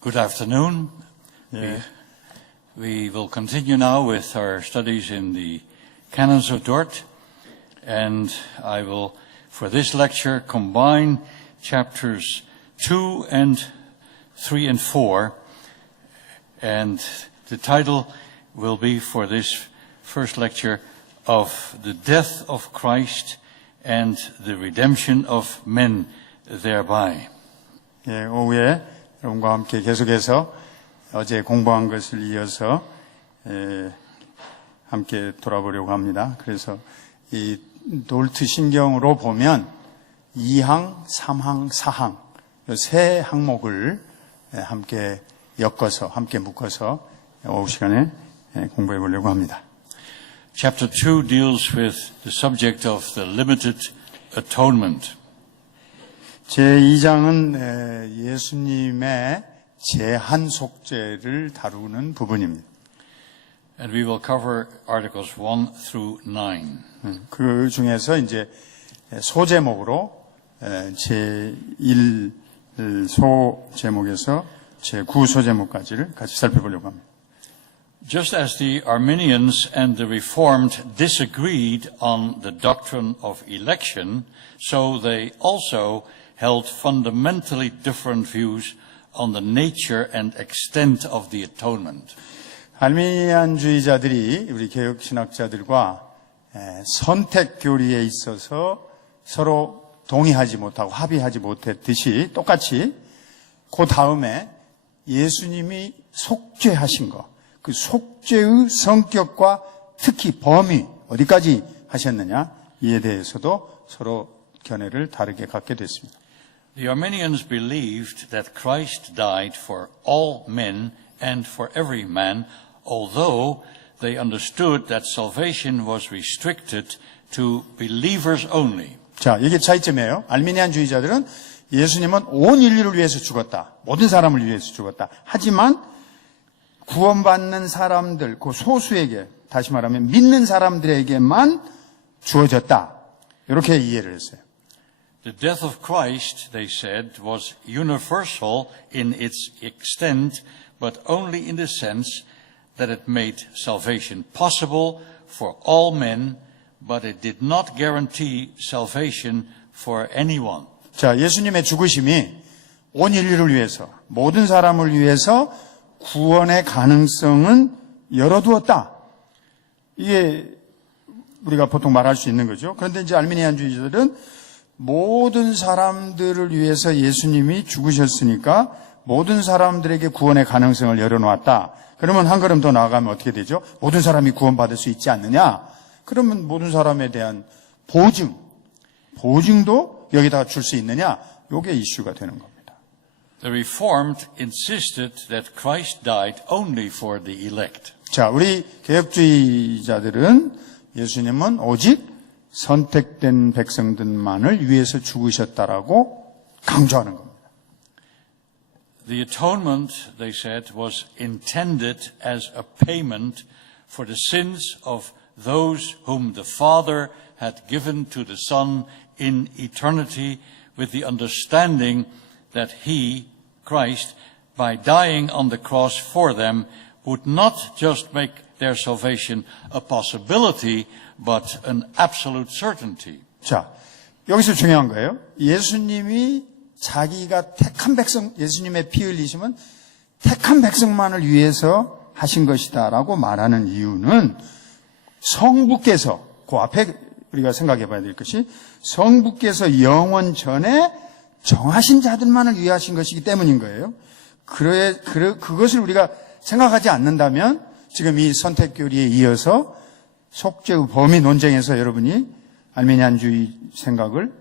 Good afternoon. We will continue now with our studies in the Canons of Dort, and I will, for this lecture, combine chapters 2 and 3 and 4, and the title will be for this first lecture of the death of Christ and the redemption of men thereby. 예, 오후에 여러분과 함께 계속해서 어제 공부한 것을 이어서 함께 돌아보려고 합니다. 그래서 이 돌트 신경으로 보면 2항, 3항, 4항 이 세 항목을 함께 엮어서 함께 묶어서 오후 시간에 공부해 보려고 합니다. Chapter 2 deals with the subject of the limited atonement. 제2장은 예수님의 제한 속죄를 다루는 부분입니다. And we will cover articles 1 through 9. 그 중에서 이제 소제목으로 제1 소제목에서 제9 소제목까지를 같이 살펴보려고 합니다. Just as the Arminians and the Reformed disagreed on the doctrine of election, so they also held fundamentally different views on the nature and extent of the atonement. 알미니안주의자들이 우리 개혁 신학자들과 선택 교리에 있어서 서로 동의하지 못하고 합의하지 못했듯이 똑같이 그 다음에 예수님이 속죄하신 것, 그 속죄의 성격과 특히 범위 어디까지 하셨느냐 이에 대해서도 서로 견해를 다르게 갖게 됐습니다. The Arminians believed that Christ died for all men and for every man, although they understood that salvation was restricted to believers only. 자, 이게 차이점이에요. 알미니안주의자들은 예수님은 온 인류를 위해서 죽었다. 모든 사람을 위해서 죽었다. 하지만 구원받는 사람들, 그 소수에게, 다시 말하면 믿는 사람들에게만 주어졌다. 이렇게 이해를 했어요. The death of Christ, they said, was universal in its extent, but only in the sense that it made salvation possible for all men, but it did not guarantee salvation for anyone. 자, 예수님의 죽으심이 온 인류를 위해서, 모든 사람을 위해서 구원의 가능성은 열어두었다. 이게 우리가 보통 말할 수 있는 거죠. 그런데 이제 알미니안주의자들은 모든 사람들을 위해서 예수님이 죽으셨으니까 모든 사람들에게 구원의 가능성을 열어놓았다. 그러면 한 걸음 더 나아가면 어떻게 되죠? 모든 사람이 구원받을 수 있지 않느냐? 그러면 모든 사람에 대한 보증도 여기다가 줄 수 있느냐? 이게 이슈가 되는 겁니다. The Reformed insisted that Christ died only for the elect. 자, 우리 개혁주의자들은 예수님은 오직 선택된 백성들만을 위해서 죽으셨다라고 강조하는 겁니다. The atonement, they said, was intended as a payment for the sins of those whom the Father had given to the Son in eternity, with the understanding that He, Christ, by dying on the cross for them, would not just make their salvation a possibility, but an absolute certainty. 자, 여기서 중요한 거예요. 예수님이 자기가 택한 백성, 예수님의 피 흘리심은 택한 백성만을 위해서 하신 것이다라고 말하는 이유는 성부께서, 그 앞에 우리가 생각해 봐야 될 것이 성부께서 영원 전에 정하신 자들만을 위해 하신 것이기 때문인 거예요. 그것을 우리가 생각하지 않는다면 지금 이 선택교리에 이어서 속죄의 범위 논쟁에서 여러분이 알미니안주의 생각을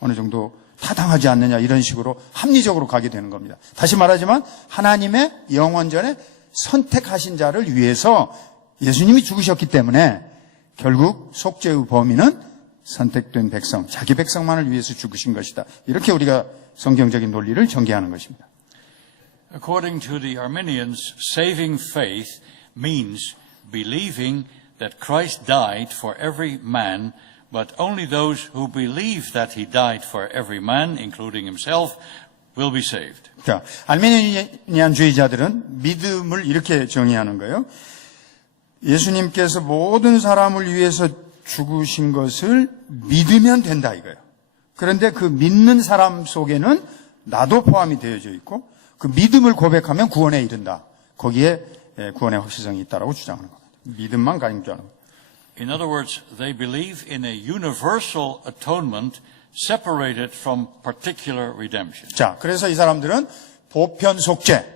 어느 정도 타당하지 않느냐 이런 식으로 합리적으로 가게 되는 겁니다. 다시 말하지만 하나님의 영원전에 선택하신 자를 위해서 예수님이 죽으셨기 때문에 결국 속죄의 범위는 선택된 백성, 자기 백성만을 위해서 죽으신 것이다. 이렇게 우리가 성경적인 논리를 전개하는 것입니다. According to the Arminians, saving faith means believing that Christ died for every man, but only those who believe that he died for every man, including himself, will be saved. 자, 알미니안주의자들은 믿음을 이렇게 정의하는 거예요. 예수님께서 모든 사람을 위해서 죽으신 것을 믿으면 된다 이거예요. 그런데 그 믿는 사람 속에는 나도 포함이 되어져 있고 그 믿음을 고백하면 구원에 이른다. 거기에 구원의 확실성이 있다라고 주장하는 겁니다. 믿음만 강조하는 겁니다. In other words, they believe in a universal atonement separated from particular redemption. 자, 그래서 이 사람들은 보편 속죄,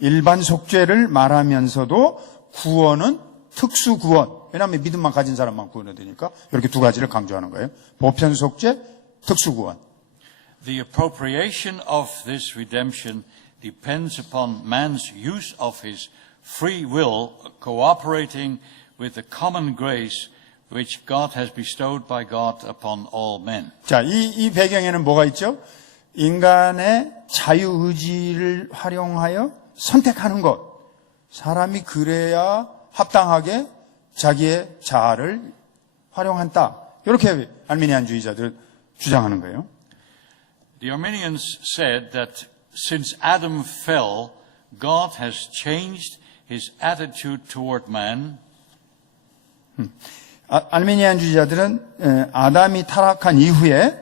일반 속죄를 말하면서도 구원은 특수 구원. 왜냐하면 믿음만 가진 사람만 구원이 되니까 이렇게 두 가지를 강조하는 거예요. 보편 속죄, 특수 구원. The appropriation of this redemption depends upon man's use of his free will cooperating with the common grace which God has bestowed by God upon all men. 자, 이 배경에는 뭐가 있죠? 인간의 자유의지를 활용하여 선택하는 것. 사람이 그래야 합당하게 자기의 자아를 활용한다. 이렇게 알미니안주의자들 주장하는 거예요. The Arminians said that since Adam fell, God has changed his attitude toward man. 알미니안주의자들은 아담이 타락한 이후에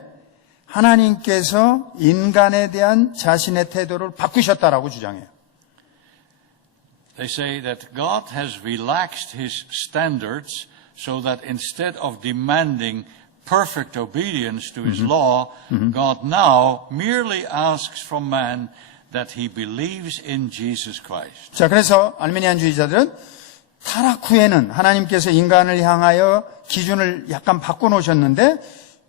하나님께서 인간에 대한 자신의 태도를 바꾸셨다라고 주장해요. They say that God has relaxed his standards so that instead of demanding perfect obedience to his law, God now merely asks from man that he believes in Jesus Christ. 자, 그래서 알미니안주의자들은 타락 후에는 하나님께서 인간을 향하여 기준을 약간 바꿔놓으셨는데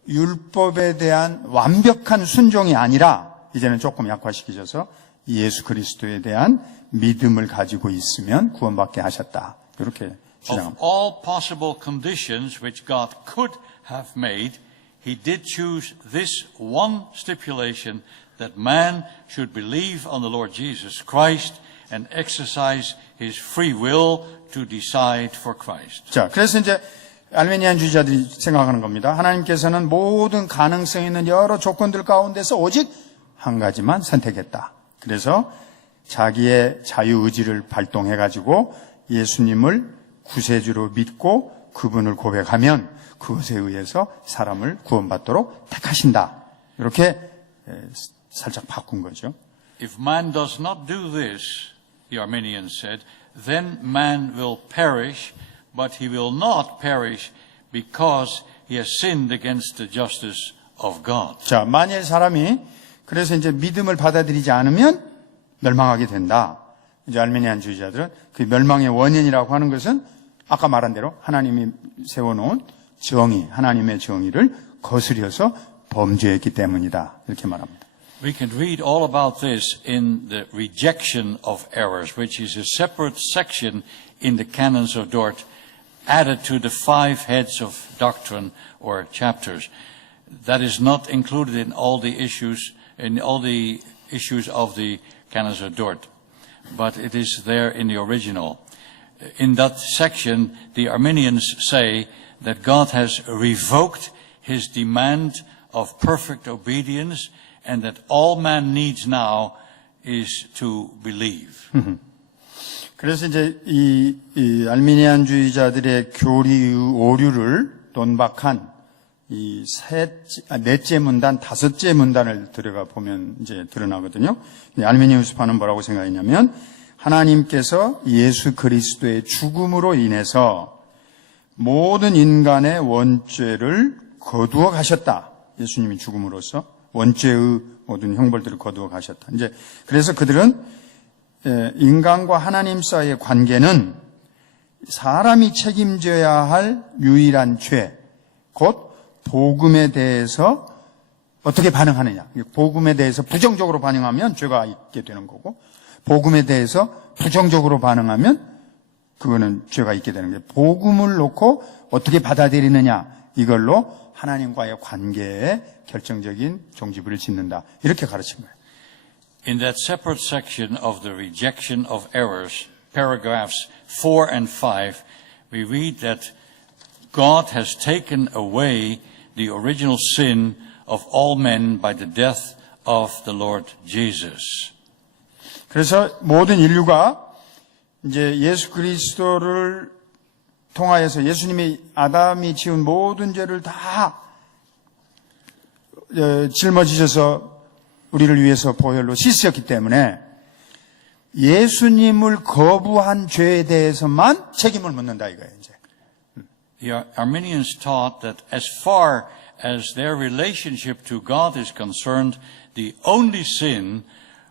율법에 대한 완벽한 순종이 아니라 이제는 조금 약화시키셔서 예수 그리스도에 대한 믿음을 가지고 있으면 구원받게 하셨다. 이렇게 주장합니다. Of all possible conditions which God could have made, he did choose this one stipulation that man should believe on the Lord Jesus Christ and exercise his free will to decide for Christ. 자, 그래서 이제 알메니안주의자들이 생각하는 겁니다. 하나님께서는 모든 가능성 있는 여러 조건들 가운데서 오직 한 가지만 선택했다. 그래서 자기의 자유의지를 발동해가지고 예수님을 구세주로 믿고 그분을 고백하면 그것에 의해서 사람을 구원받도록 택하신다. 이렇게 살짝 바꾼 거죠. If man does not do this, the Arminians said, then man will perish, but he will not perish because he has sinned against the justice of God. 자, 만일 사람이 그래서 이제 믿음을 받아들이지 않으면 멸망하게 된다. 이제 알메니안주의자들은 그 멸망의 원인이라고 하는 것은 아까 말한 대로 하나님이 세워놓은 정의, 하나님의 정의를 거스려서 범죄했기 때문이다. 이렇게 말합니다. We can read all about this in the rejection of errors, which is a separate section in the canons of Dort, added to the 5 heads of doctrine or chapters. That is not included in all the issues of the canons of Dort, but it is there in the original. In that section, the Arminians say that God has revoked his demand of perfect obedience and that all man needs now is to believe. 그래서 이제 이 알미니안주의자들의 교리 오류를 논박한 이 넷째 문단, 다섯째 문단을 들어가 보면 이제 드러나거든요. 알미니우스파는 뭐라고 생각했냐면 하나님께서 예수 그리스도의 죽음으로 인해서 모든 인간의 원죄를 거두어 가셨다. 예수님이 죽음으로써 원죄의 모든 형벌들을 거두어 가셨다. 이제 그래서 그들은 인간과 하나님 사이의 관계는 사람이 책임져야 할 유일한 죄, 곧 복음에 대해서 어떻게 반응하느냐. 복음에 대해서 부정적으로 반응하면 죄가 있게 되는 거고, 복음에 대해서 부정적으로 반응하면 그거는 죄가 있게 되는 거예요. 복음을 놓고 어떻게 받아들이느냐, 이걸로 하나님과의 관계에 결정적인 종지부를 짓는다. 이렇게 가르친 거예요. In that separate section of the rejection of errors, paragraphs 4 and 5, we read that God has taken away the original sin of all men by the death of the Lord Jesus. 그래서 모든 인류가 이제 예수 그리스도를 통하여서 예수님이 아담이 지은 모든 죄를 다 짊어지셔서 우리를 위해서 보혈로 씻으셨기 때문에 예수님을 거부한 죄에 대해서만 책임을 묻는다 이거예요. 이제. The Arminians taught that as far as their relationship to God is concerned, the only sin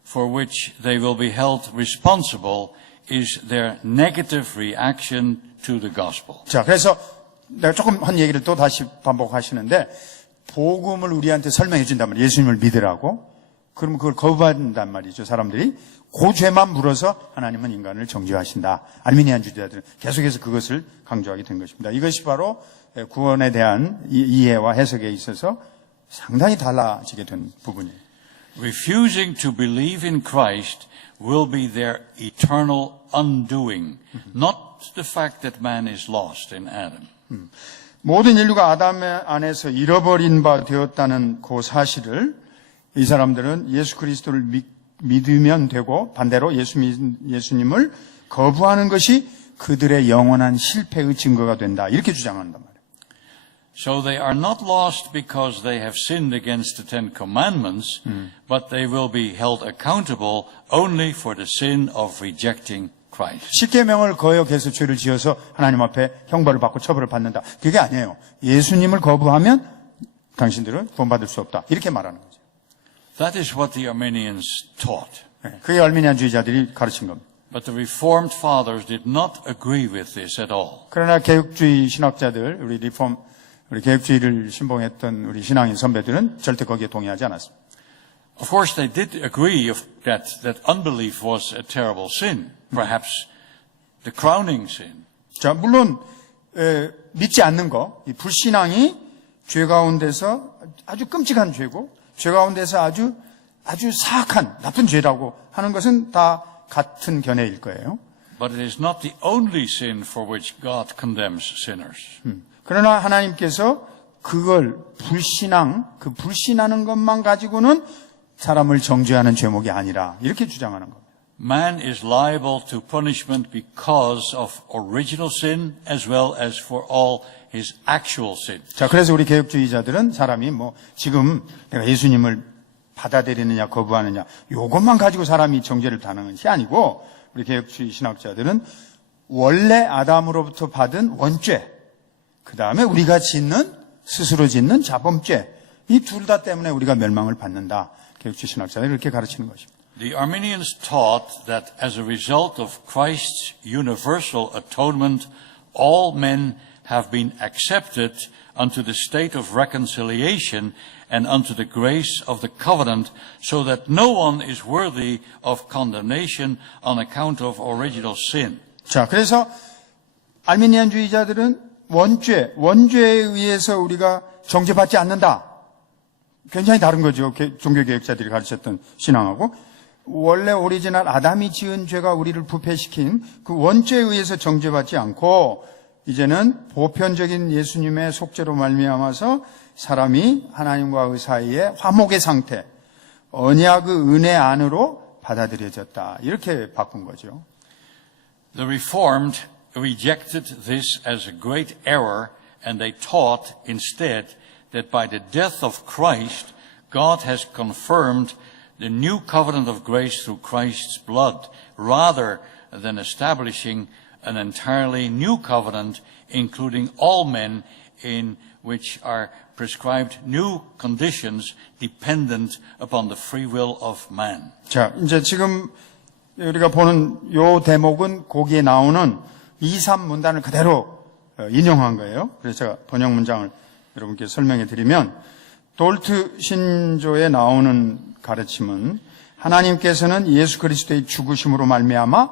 for which they will be held responsible is their negative reaction to the gospel. 자, 그래서 내가 조금 한 얘기를 또 다시 반복하시는데 복음을 우리한테 설명해 준단 말이에요. 예수님을 믿으라고. 그러면 그걸 거부한단 말이죠. 사람들이. 그 죄만 물어서 하나님은 인간을 정죄하신다. 아르미니안 주자들은 계속해서 그것을 강조하게 된 것입니다. 이것이 바로 구원에 대한 이해와 해석에 있어서 상당히 달라지게 된 부분이에요. Refusing to believe in Christ will be their eternal undoing, not the fact that man is lost in Adam. 모든 인류가 아담 안에서 잃어버린 바 되었다는 그 사실을 이 사람들은 예수 그리스도를 믿으면 되고 반대로 예수님을 거부하는 것이 그들의 영원한 실패의 증거가 된다. 이렇게 주장한단 말이에요. So they are not lost because they have sinned against the Ten Commandments, but they will be held accountable only for the sin of rejecting Christ. 십계명을 거역해서 죄를 지어서 하나님 앞에 형벌을 받고 처벌을 받는다. 그게 아니에요. 예수님을 거부하면 당신들은 구원받을 수 없다. 이렇게 말하는 거죠. That is what the Arminians taught. 그게 알미니안주의자들이 가르친 겁니다. But the Reformed fathers did not agree with this at all. 그러나 개혁주의 신학자들, 우리 개혁주의를 신봉했던 우리 신앙인 선배들은 절대 거기에 동의하지 않았습니다. Of course, they did agree that unbelief was a terrible sin, perhaps the crowning sin. 자, 물론 믿지 않는 거, 이 불신앙이 죄 가운데서 아주 끔찍한 죄고, 죄 가운데서 아주 사악한 나쁜 죄라고 하는 것은 다 같은 견해일 거예요. But it is not the only sin for which God condemns sinners. 그러나 하나님께서 그걸 불신하는 것만 가지고는 사람을 정죄하는 죄목이 아니라 이렇게 주장하는 겁니다. Man is liable to punishment because of original sin as well as for all his actual sin. 자, 그래서 우리 개혁주의자들은 사람이 지금 내가 예수님을 받아들이느냐 거부하느냐 요것만 가지고 사람이 정죄를 당하는 것이 아니고 우리 개혁주의 신학자들은 원래 아담으로부터 받은 원죄, 그 다음에 우리가 스스로 짓는 자범죄, 이 둘 다 때문에 우리가 멸망을 받는다. 개혁주의 신학자들이 이렇게 가르치는 것입니다. The Arminians taught that as a result of Christ's universal atonement, all men have been accepted unto the state of reconciliation and unto the grace of the covenant, so that no one is worthy of condemnation on account of original sin. 자, 그래서 알미니안주의자들은 원죄에 의해서 우리가 정죄받지 않는다. 굉장히 다른 거죠. 종교개혁자들이 가르쳤던 신앙하고. 원래 오리지널 아담이 지은 죄가 우리를 부패시킨 그 원죄에 의해서 정죄받지 않고 이제는 보편적인 예수님의 속죄로 말미암아서 사람이 하나님과의 사이에 화목의 상태, 언약의 은혜 안으로 받아들여졌다. 이렇게 바꾼 거죠. The Reformed rejected this as a great error, and they taught instead that by the death of Christ, God has confirmed the new covenant of grace through Christ's blood, rather than establishing an entirely new covenant, including all men, in which are prescribed new conditions dependent upon the free will of man. 자, 이제 지금 우리가 보는 요 대목은 거기에 나오는 2, 3문단을 그대로 인용한 거예요. 그래서 제가 번역 문장을 여러분께 설명해 드리면, 돌트 신조에 나오는 가르침은 하나님께서는 예수 그리스도의 죽으심으로 말미암아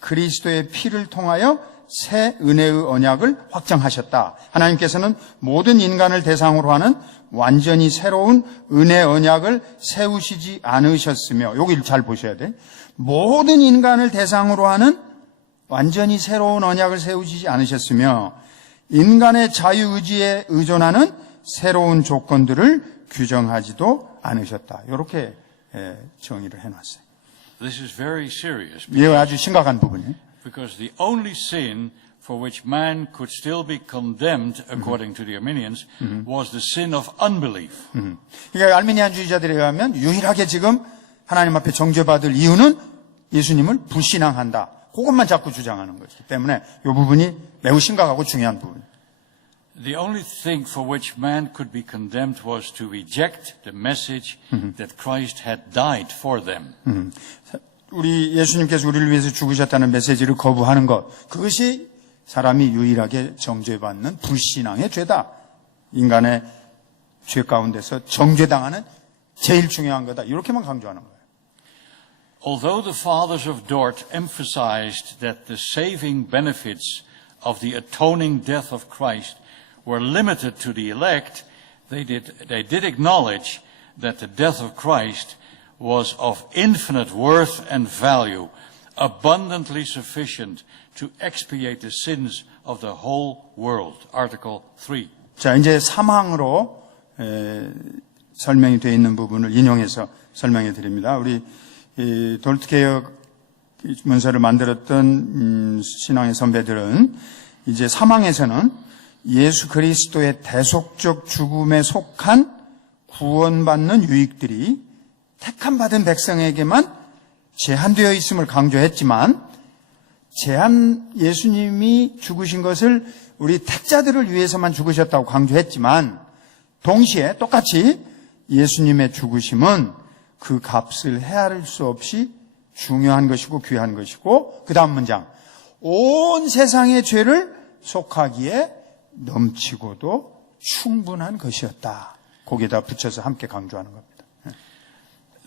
그리스도의 피를 통하여 새 은혜의 언약을 확정하셨다. 하나님께서는 모든 인간을 대상으로 하는 완전히 새로운 은혜 언약을 세우시지 않으셨으며, 여기를 잘 보셔야 돼. 모든 인간을 대상으로 하는 완전히 새로운 언약을 세우지 않으셨으며 인간의 자유의지에 의존하는 새로운 조건들을 규정하지도 않으셨다. 이렇게 정의를 해놨어요. This is very serious 이게 아주 심각한 부분이에요. because the only sin for which man could still be condemned, according to the Arminians, was the sin of unbelief. 그러니까 알미니안주의자들에 의하면 유일하게 지금 하나님 앞에 정죄받을 이유는 예수님을 불신앙한다. 그것만 자꾸 주장하는 것이기 때문에 이 부분이 매우 심각하고 중요한 부분. The only thing for which man could be condemned was to reject the message that Christ had died for them. 우리 예수님께서 우리를 위해서 죽으셨다는 메시지를 거부하는 것, 그것이 사람이 유일하게 정죄받는 불신앙의 죄다. 인간의 죄 가운데서 정죄당하는 제일 중요한 거다. 이렇게만 강조하는 거예요. Although the fathers of Dort emphasized that the saving benefits of the atoning death of Christ were limited to the elect, they did acknowledge that the death of Christ was of infinite worth and value, abundantly sufficient to expiate the sins of the whole world. Article 3. 자, 이제 3항으로 설명이 되어 있는 부분을 인용해서 설명해 드립니다. 우리 돌트개혁 문서를 만들었던 신앙의 선배들은 이제 3항에서는 예수 그리스도의 대속적 죽음에 속한 구원받는 유익들이 택함받은 백성에게만 제한되어 있음을 강조했지만 예수님이 죽으신 것을 우리 택자들을 위해서만 죽으셨다고 강조했지만 동시에 똑같이 예수님의 죽으심은 그 값을 헤아릴 수 없이 중요한 것이고 귀한 것이고 그 다음 문장 온 세상의 죄를 속하기에 넘치고도 충분한 것이었다. 거기에다 붙여서 함께 강조하는 겁니다.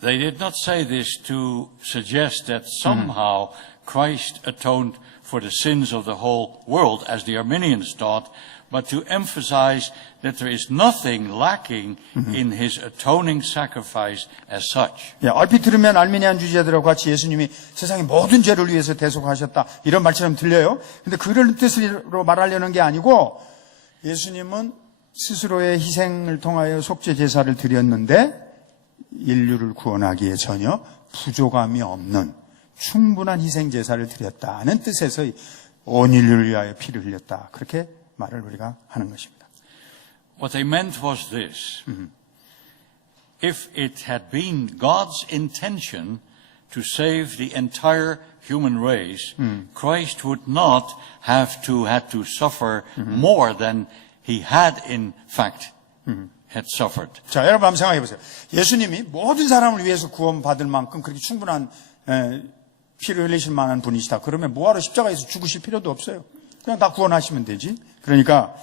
They did not say this to suggest that somehow Christ atoned for the sins of the whole world, as the Arminians taught, but to emphasize that there is nothing lacking in his atoning sacrifice as such. 예, 얼핏 들으면 알미니안 주의자들하고 같이 예수님이 세상의 모든 죄를 위해서 대속하셨다 이런 말처럼 들려요. 근데 그런 뜻으로 말하려는 게 아니고 예수님은 스스로의 희생을 통하여 속죄 제사를 드렸는데 인류를 구원하기에 전혀 부족함이 없는 충분한 희생 제사를 드렸다는 뜻에서 온 인류를 위하여 피를 흘렸다. 그렇게 말을 우리가 하는 것입니다. What they meant was this. If it had been God's intention to save the entire human race, Christ would not had to suffer more than he had in fact had suffered. 자, 여러분 한번 생각해 보세요. 예수님이 모든 사람을 위해서 구원받을 만큼 그렇게 충분한 피를 흘리실 만한 분이시다. 그러면 뭐하러 십자가에서 죽으실 필요도 없어요. 그냥 다 구원하시면 되지. 그러니까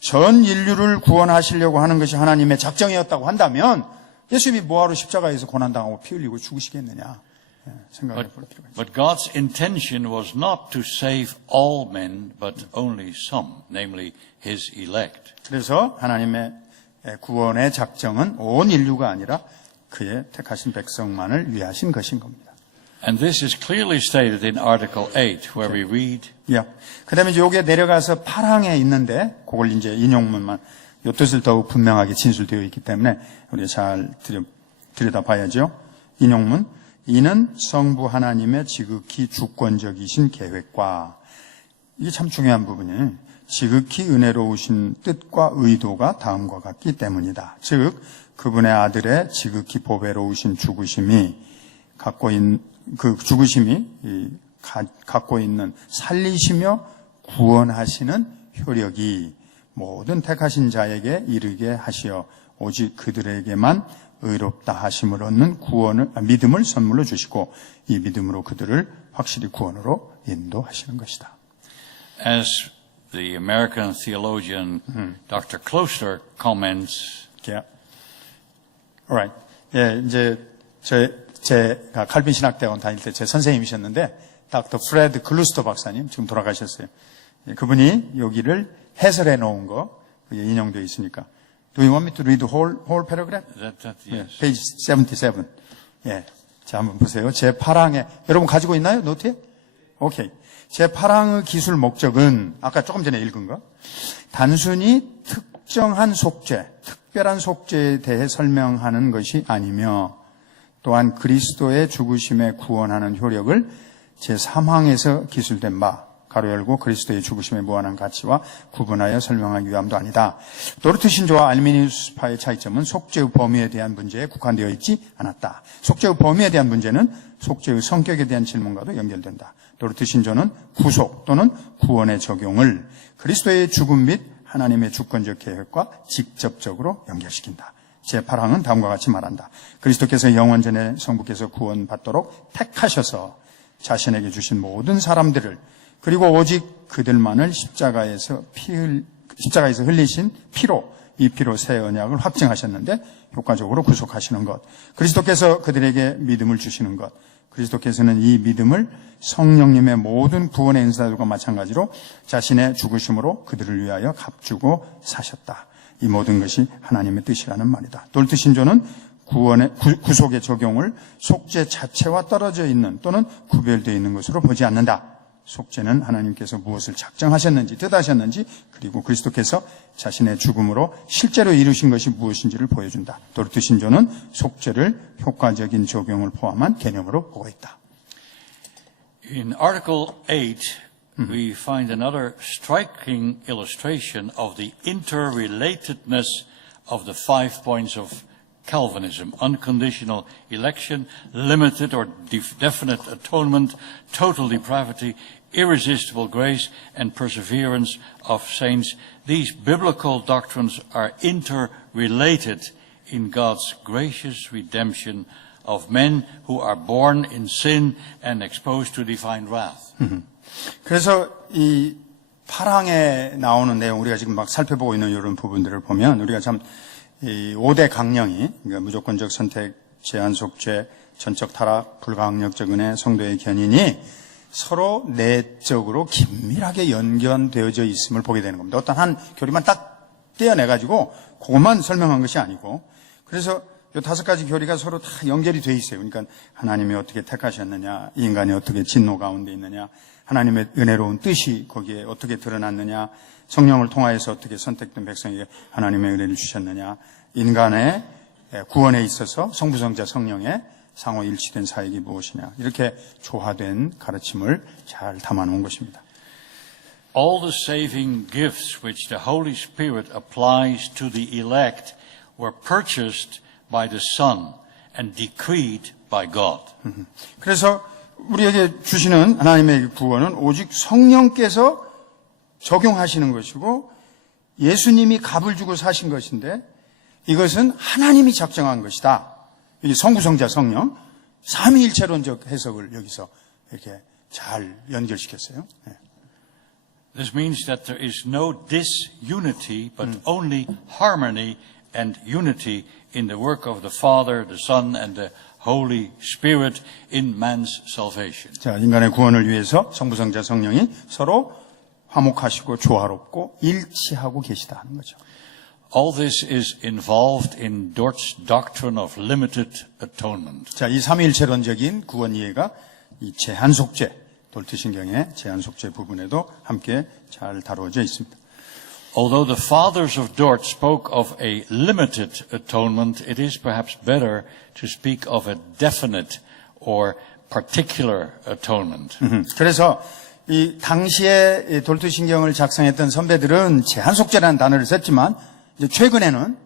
전 인류를 구원하시려고 하는 것이 하나님의 작정이었다고 한다면 예수님이 뭐하러 십자가에서 고난당하고 피 흘리고 죽으시겠느냐 생각해 볼 필요가 있습니다. But God's intention was not to save all men, but only some, namely his elect. 그래서 하나님의 구원의 작정은 온 인류가 아니라 그의 택하신 백성만을 위하신 것인 겁니다. And this is clearly stated in Article 8, where we read, 그 다음에 이제 여기에 내려가서 8항에 있는데, 그걸 이제 인용문만, 이 뜻을 더욱 분명하게 진술되어 있기 때문에, 우리가 잘 들여다봐야죠. 인용문, 이는 성부 하나님의 지극히 주권적이신 계획과, 이게 참 중요한 부분이에요. 지극히 은혜로우신 뜻과 의도가 다음과 같기 때문이다. 즉, 그분의 아들의 지극히 보배로우신 죽으심이 갖고 있는 살리시며 구원하시는 효력이 모든 택하신 자에게 이르게 하시어 오직 그들에게만 의롭다 하심을 얻는 믿음을 선물로 주시고 이 믿음으로 그들을 확실히 구원으로 인도하시는 것이다. as the American theologian Dr. Kloster comments, Alright. 예, 이제 제가 칼빈 신학대학원 다닐 때 제 선생님이셨는데 닥터 프레드 클루스터 박사님 지금 돌아가셨어요. 예, 그분이 여기를 해설해 놓은 거 인용되어 있으니까. Do you want me to read the whole paragraph? yes. page 77. 예. 자, 한번 보세요. 제 8항에 여러분 가지고 있나요? 노트에? 오케이. 제8항의 기술 목적은 아까 조금 전에 읽은 거 단순히 특정한 속죄, 특별한 속죄에 대해 설명하는 것이 아니며 또한 그리스도의 죽으심에 구원하는 효력을 제3항에서 기술된 바 가로 열고 그리스도의 죽으심에 무한한 가치와 구분하여 설명하기 위함도 아니다. 도르트 신조와 알미니우스파의 차이점은 속죄의 범위에 대한 문제에 국한되어 있지 않았다. 속죄의 범위에 대한 문제는 속죄의 성격에 대한 질문과도 연결된다. 도르트 신조는 구속 또는 구원의 적용을 그리스도의 죽음 및 하나님의 주권적 계획과 직접적으로 연결시킨다. 제8항은 다음과 같이 말한다. 그리스도께서 영원전에 성부께서 구원받도록 택하셔서 자신에게 주신 모든 사람들을 그리고 오직 그들만을 십자가에서 흘리신 피로 이 피로 새 언약을 확증하셨는데 효과적으로 구속하시는 것. 그리스도께서 그들에게 믿음을 주시는 것. 그리스도께서는 이 믿음을 성령님의 모든 구원의 은사들과 마찬가지로 자신의 죽으심으로 그들을 위하여 값주고 사셨다. 이 모든 것이 하나님의 뜻이라는 말이다. 도르트 신조는 구속의 적용을 속죄 자체와 떨어져 있는 또는 구별되어 있는 것으로 보지 않는다. 속죄는 하나님께서 무엇을 작정하셨는지 뜻하셨는지 그리고 그리스도께서 자신의 죽음으로 실제로 이루신 것이 무엇인지를 보여준다. 도르트 신조는 속죄를 효과적인 적용을 포함한 개념으로 보고 있다. In Article 8, we find another striking illustration of the interrelatedness of the 5 points of Calvinism: unconditional election, limited or definite atonement, total depravity, irresistible grace, and perseverance of saints. These biblical doctrines are interrelated in God's gracious redemption of men who are born in sin and exposed to divine wrath. 그래서 이 8항에 나오는 내용 우리가 지금 막 살펴보고 있는 이런 부분들을 보면 우리가 참 이 5대 강령이 그러니까 무조건적 선택, 제한 속죄, 전적 타락, 불가항력적 은혜, 성도의 견인이 서로 내적으로 긴밀하게 연결되어져 있음을 보게 되는 겁니다. 어떤 한 교리만 딱 떼어내가지고 그것만 설명한 것이 아니고 그래서 이 5가지 교리가 서로 다 연결이 돼 있어요. 그러니까 하나님이 어떻게 택하셨느냐, 인간이 어떻게 진노 가운데 있느냐, 하나님의 은혜로운 뜻이 거기에 어떻게 드러났느냐, 성령을 통하여서 어떻게 선택된 백성에게 하나님의 은혜를 주셨느냐, 인간의 구원에 있어서 성부성자 성령의 상호 일치된 사역이 무엇이냐, 이렇게 조화된 가르침을 잘 담아놓은 것입니다. All the saving gifts which the Holy Spirit applies to the elect were purchased by the Son and decreed by God. 그래서 우리에게 주시는 하나님의 구원은 오직 성령께서 적용하시는 것이고 예수님이 값을 주고 사신 것인데 이것은 하나님이 작정한 것이다. 이게 성부성자 성령 삼위일체론적 해석을 여기서 이렇게 잘 연결시켰어요. 네. This means that there is no disunity but only harmony and unity in the work of the Father, the Son and the Holy Spirit in man's salvation. 자, 인간의 구원을 위해서 성부성자 성령이 서로 화목하시고 조화롭고 일치하고 계시다 하는 거죠. All this is involved in Dort's doctrine of limited atonement. 자, 이 삼위일체론적인 구원 이해가 이 제한 속죄, 돌트 신경의 제한 속죄 부분에도 함께 잘 다루어져 있습니다. Although the fathers of Dort spoke of a limited atonement, it is perhaps better to speak of a definite or particular atonement. 그래서 이 당시에 돌트 신경을 작성했던 선배들은 제한 속죄라는 단어를 썼지만 이제 최근에는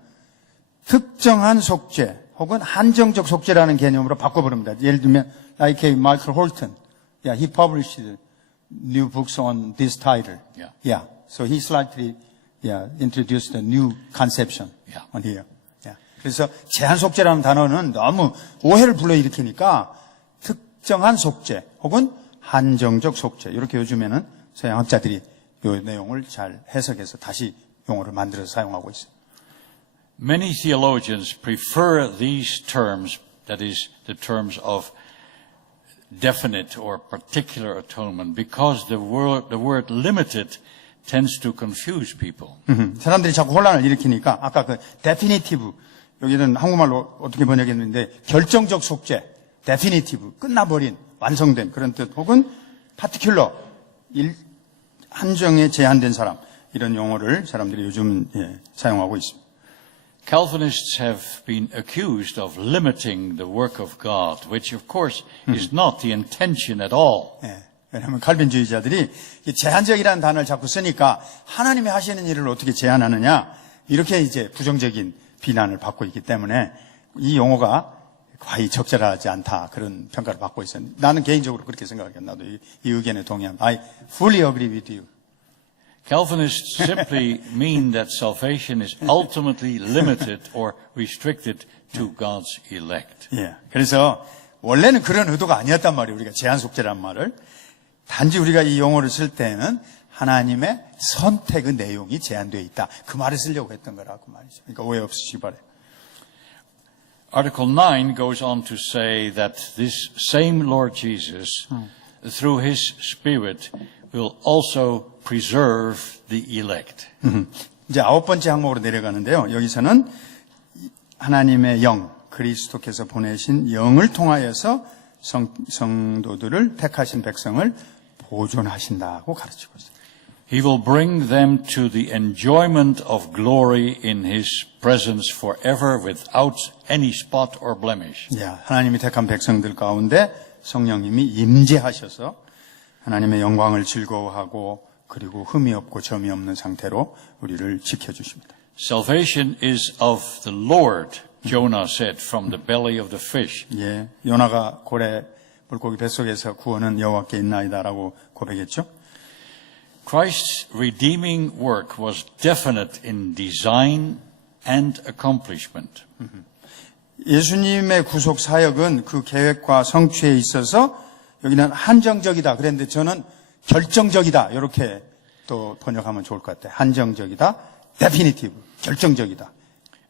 특정한 속죄 혹은 한정적 속죄라는 개념으로 바꿔버립니다. 예를 들면 like Michael Holton, yeah, he published new books on this title. Yeah. So he slightly introduced a new conception on here. Yeah. 그래서 제한 속죄라는 단어는 너무 오해를 불러일으키니까 특정한 속죄 혹은 한정적 속죄 이렇게 요즘에는 서양 학자들이 이 내용을 잘 해석해서 다시 용어를 만들어서 사용하고 있어요. Many theologians prefer these terms, that is, the terms of definite or particular atonement, because the word limited tends to confuse people. 사람들이 자꾸 혼란을 일으키니까 아까 그 definitive 여기는 한국말로 어떻게 번역했는데 결정적 속죄, definitive 끝나버린 완성된 그런 뜻 혹은 파티큘러, 한정에 제한된 사람, 이런 용어를 사람들이 요즘 사용하고 있습니다. Calvinists have been accused of limiting the work of God, which of course is not the intention at all. 왜냐하면 칼빈주의자들이 이 제한적이라는 단어를 자꾸 쓰니까 하나님이 하시는 일을 어떻게 제한하느냐, 이렇게 이제 부정적인 비난을 받고 있기 때문에 이 용어가 거의 적절하지 않다, 그런 평가를 받고 있어요. 나는 개인적으로 그렇게 생각해요. 나도 이 의견에 동의합니다. I fully agree with you. Calvinists simply mean that salvation is ultimately limited or restricted to God's elect. 예. 그래서 원래는 그런 의도가 아니었단 말이에요. 우리가 제한 속죄란 말을. 단지 우리가 이 용어를 쓸 때는 하나님의 선택의 내용이 제한되어 있다, 그 말을 쓰려고 했던 거라고 말이죠. 그러니까 오해 없으시기 바라요. Article 9 goes on to say that this same Lord Jesus, through His Spirit, will also preserve the elect. 이제 9번째 항목으로 내려가는데요. 여기서는 하나님의 영, 그리스도께서 보내신 영을 통하여서 성도들을, 택하신 백성을 보존하신다고 가르치고 있습니다. He will bring them to the enjoyment of glory in His presence forever without any spot or blemish. 하나님이 택한 백성들 가운데 성령님이 임재하셔서 하나님의 영광을 즐거워하고 그리고 흠이 없고 점이 없는 상태로 우리를 지켜주십니다. Salvation is of the Lord, Jonah said from the belly of the fish. 요나가 고래 물고기 뱃속에서 구원은 여호와께 있나이다라고 고백했죠. Christ's redeeming work was definite in design and accomplishment. 예수님의 구속 사역은 그 계획과 성취에 있어서 여기는 한정적이다 그랬는데 저는 결정적이다, 이렇게 또 번역하면 좋을 것 같아요. 한정적이다, definitive, 결정적이다.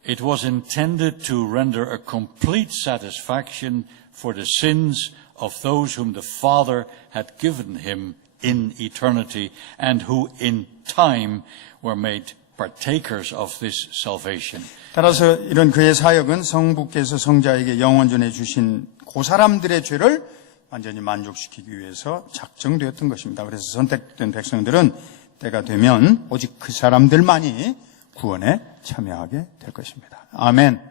It was intended to render a complete satisfaction for the sins of those whom the Father had given him in eternity and who in time were made partakers of this salvation. 따라서 이런 그의 사역은 성부께서 성자에게 영원전에 주신 그 사람들의 죄를 완전히 만족시키기 위해서 작정되었던 것입니다. 그래서 선택된 백성들은 때가 되면 오직 그 사람들만이 구원에 참여하게 될 것입니다. 아멘.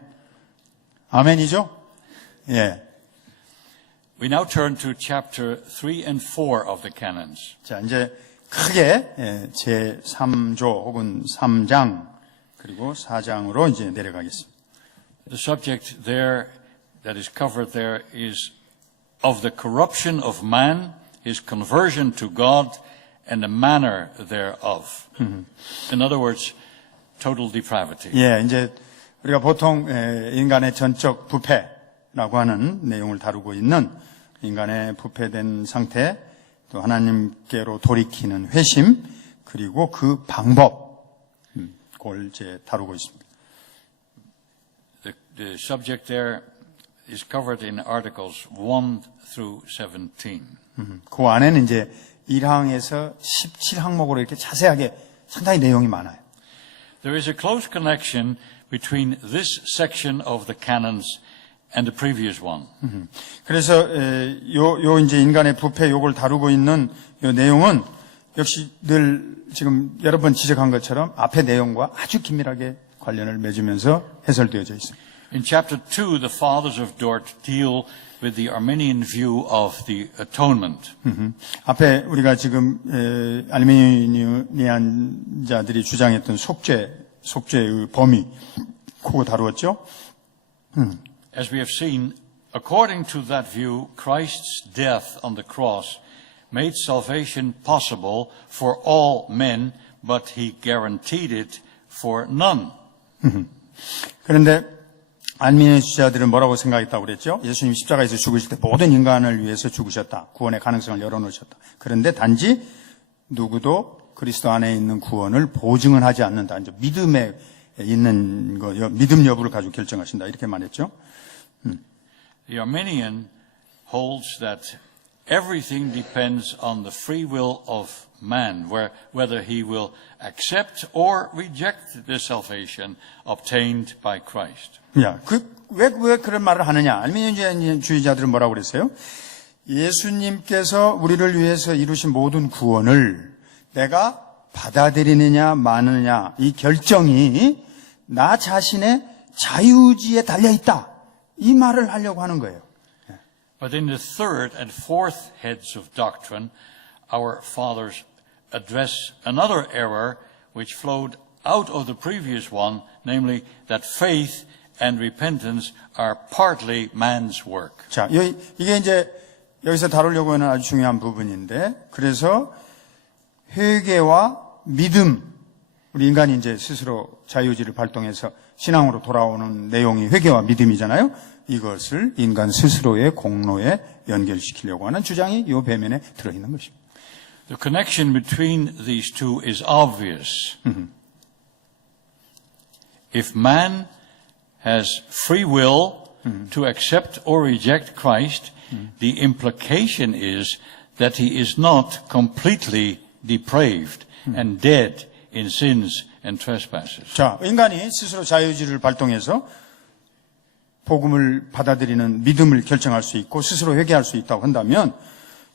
아멘이죠? We now turn to chapter 3 and 4 of the canons. 자, 이제 크게 제 3조 혹은 3장 그리고 4장으로 이제 내려가겠습니다. The subject there that is covered there is of the corruption of man, his conversion to God, and the manner thereof. In other words, total depravity. 이제 우리가 보통 인간의 전적 부패라고 하는 내용을 다루고 있는 인간의 부패된 상태, 또 하나님께로 돌이키는 회심, 그리고 그 방법, 그걸 이제 다루고 있습니다. The subject there is covered in articles 1 through 17. 그 안에는 이제 1항에서 17항목으로 이렇게 자세하게 상당히 내용이 많아요. There is a close connection between this section of the canons and the previous one. 그래서 요 이제 인간의 부패 요걸 다루고 있는 요 내용은 역시 늘 지금 여러 번 지적한 것처럼 앞의 내용과 아주 긴밀하게 관련을 맺으면서 해설되어져 있습니다. In chapter 2, the fathers of Dort deal with the Arminian view of the atonement. 앞에 우리가 지금 알미니안자들이 주장했던 속죄의 범위 그거 다루었죠. As we have seen, according to that view, Christ's death on the cross made salvation possible for all men, but he guaranteed it for none. 그런데 알미니안주자들은 뭐라고 생각했다고 그랬죠? 예수님 십자가에서 죽으실 때 모든 인간을 위해서 죽으셨다. 구원의 가능성을 열어놓으셨다. 그런데 단지 누구도 그리스도 안에 있는 구원을 보증은 하지 않는다. 이제 믿음에 있는 거, 믿음 여부를 가지고 결정하신다. 이렇게 말했죠. The Arminian holds that everything depends on the free will of man, whether he will accept or reject the salvation obtained by Christ. 왜 그런 말을 하느냐? 알미니안주의자들은 뭐라고 그랬어요? 예수님께서 우리를 위해서 이루신 모든 구원을 내가 받아들이느냐 마느냐 이 결정이 나 자신의 자유의지에 달려있다. 이 말을 하려고 하는 거예요. But in the third and fourth heads of doctrine, our fathers address another error which flowed out of the previous one, namely that faith and repentance are partly man's work. 자, 이게 이제 여기서 다루려고 하는 아주 중요한 부분인데, 그래서 회개와 믿음, 우리 인간이 이제 스스로 자유의지를 발동해서 신앙으로 돌아오는 내용이 회개와 믿음이잖아요. 이것을 인간 스스로의 공로에 연결시키려고 하는 주장이 이 배면에 들어있는 것입니다. The connection between these two is obvious. If man has free will to accept or reject Christ, the implication is that he is not completely depraved and dead in sins and trespasses. 자, 인간이 스스로 자유의지를 발동해서 복음을 받아들이는 믿음을 결정할 수 있고 스스로 회개할 수 있다고 한다면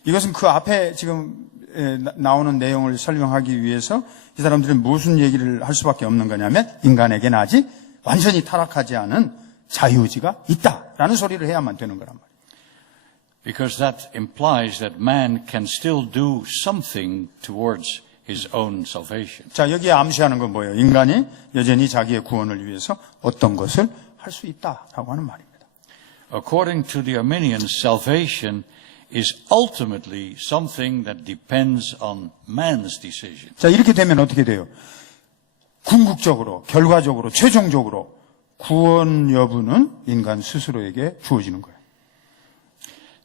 이것은 그 앞에 지금 나오는 내용을 설명하기 위해서 이 사람들은 무슨 얘기를 할 수밖에 없는 거냐면 인간에게는 아직 완전히 타락하지 않은 자유의지가 있다라는 소리를 해야만 되는 거란 말이에요. Because that implies that man can still do something towards his own salvation. 자, 여기에 암시하는 건 뭐예요? 인간이 여전히 자기의 구원을 위해서 어떤 것을 할 수 있다라고 하는 말입니다. According to the Arminians, salvation is ultimately something that depends on man's decision. 자, 이렇게 되면 어떻게 돼요? 궁극적으로, 결과적으로, 최종적으로 구원 여부는 인간 스스로에게 주어지는 거예요.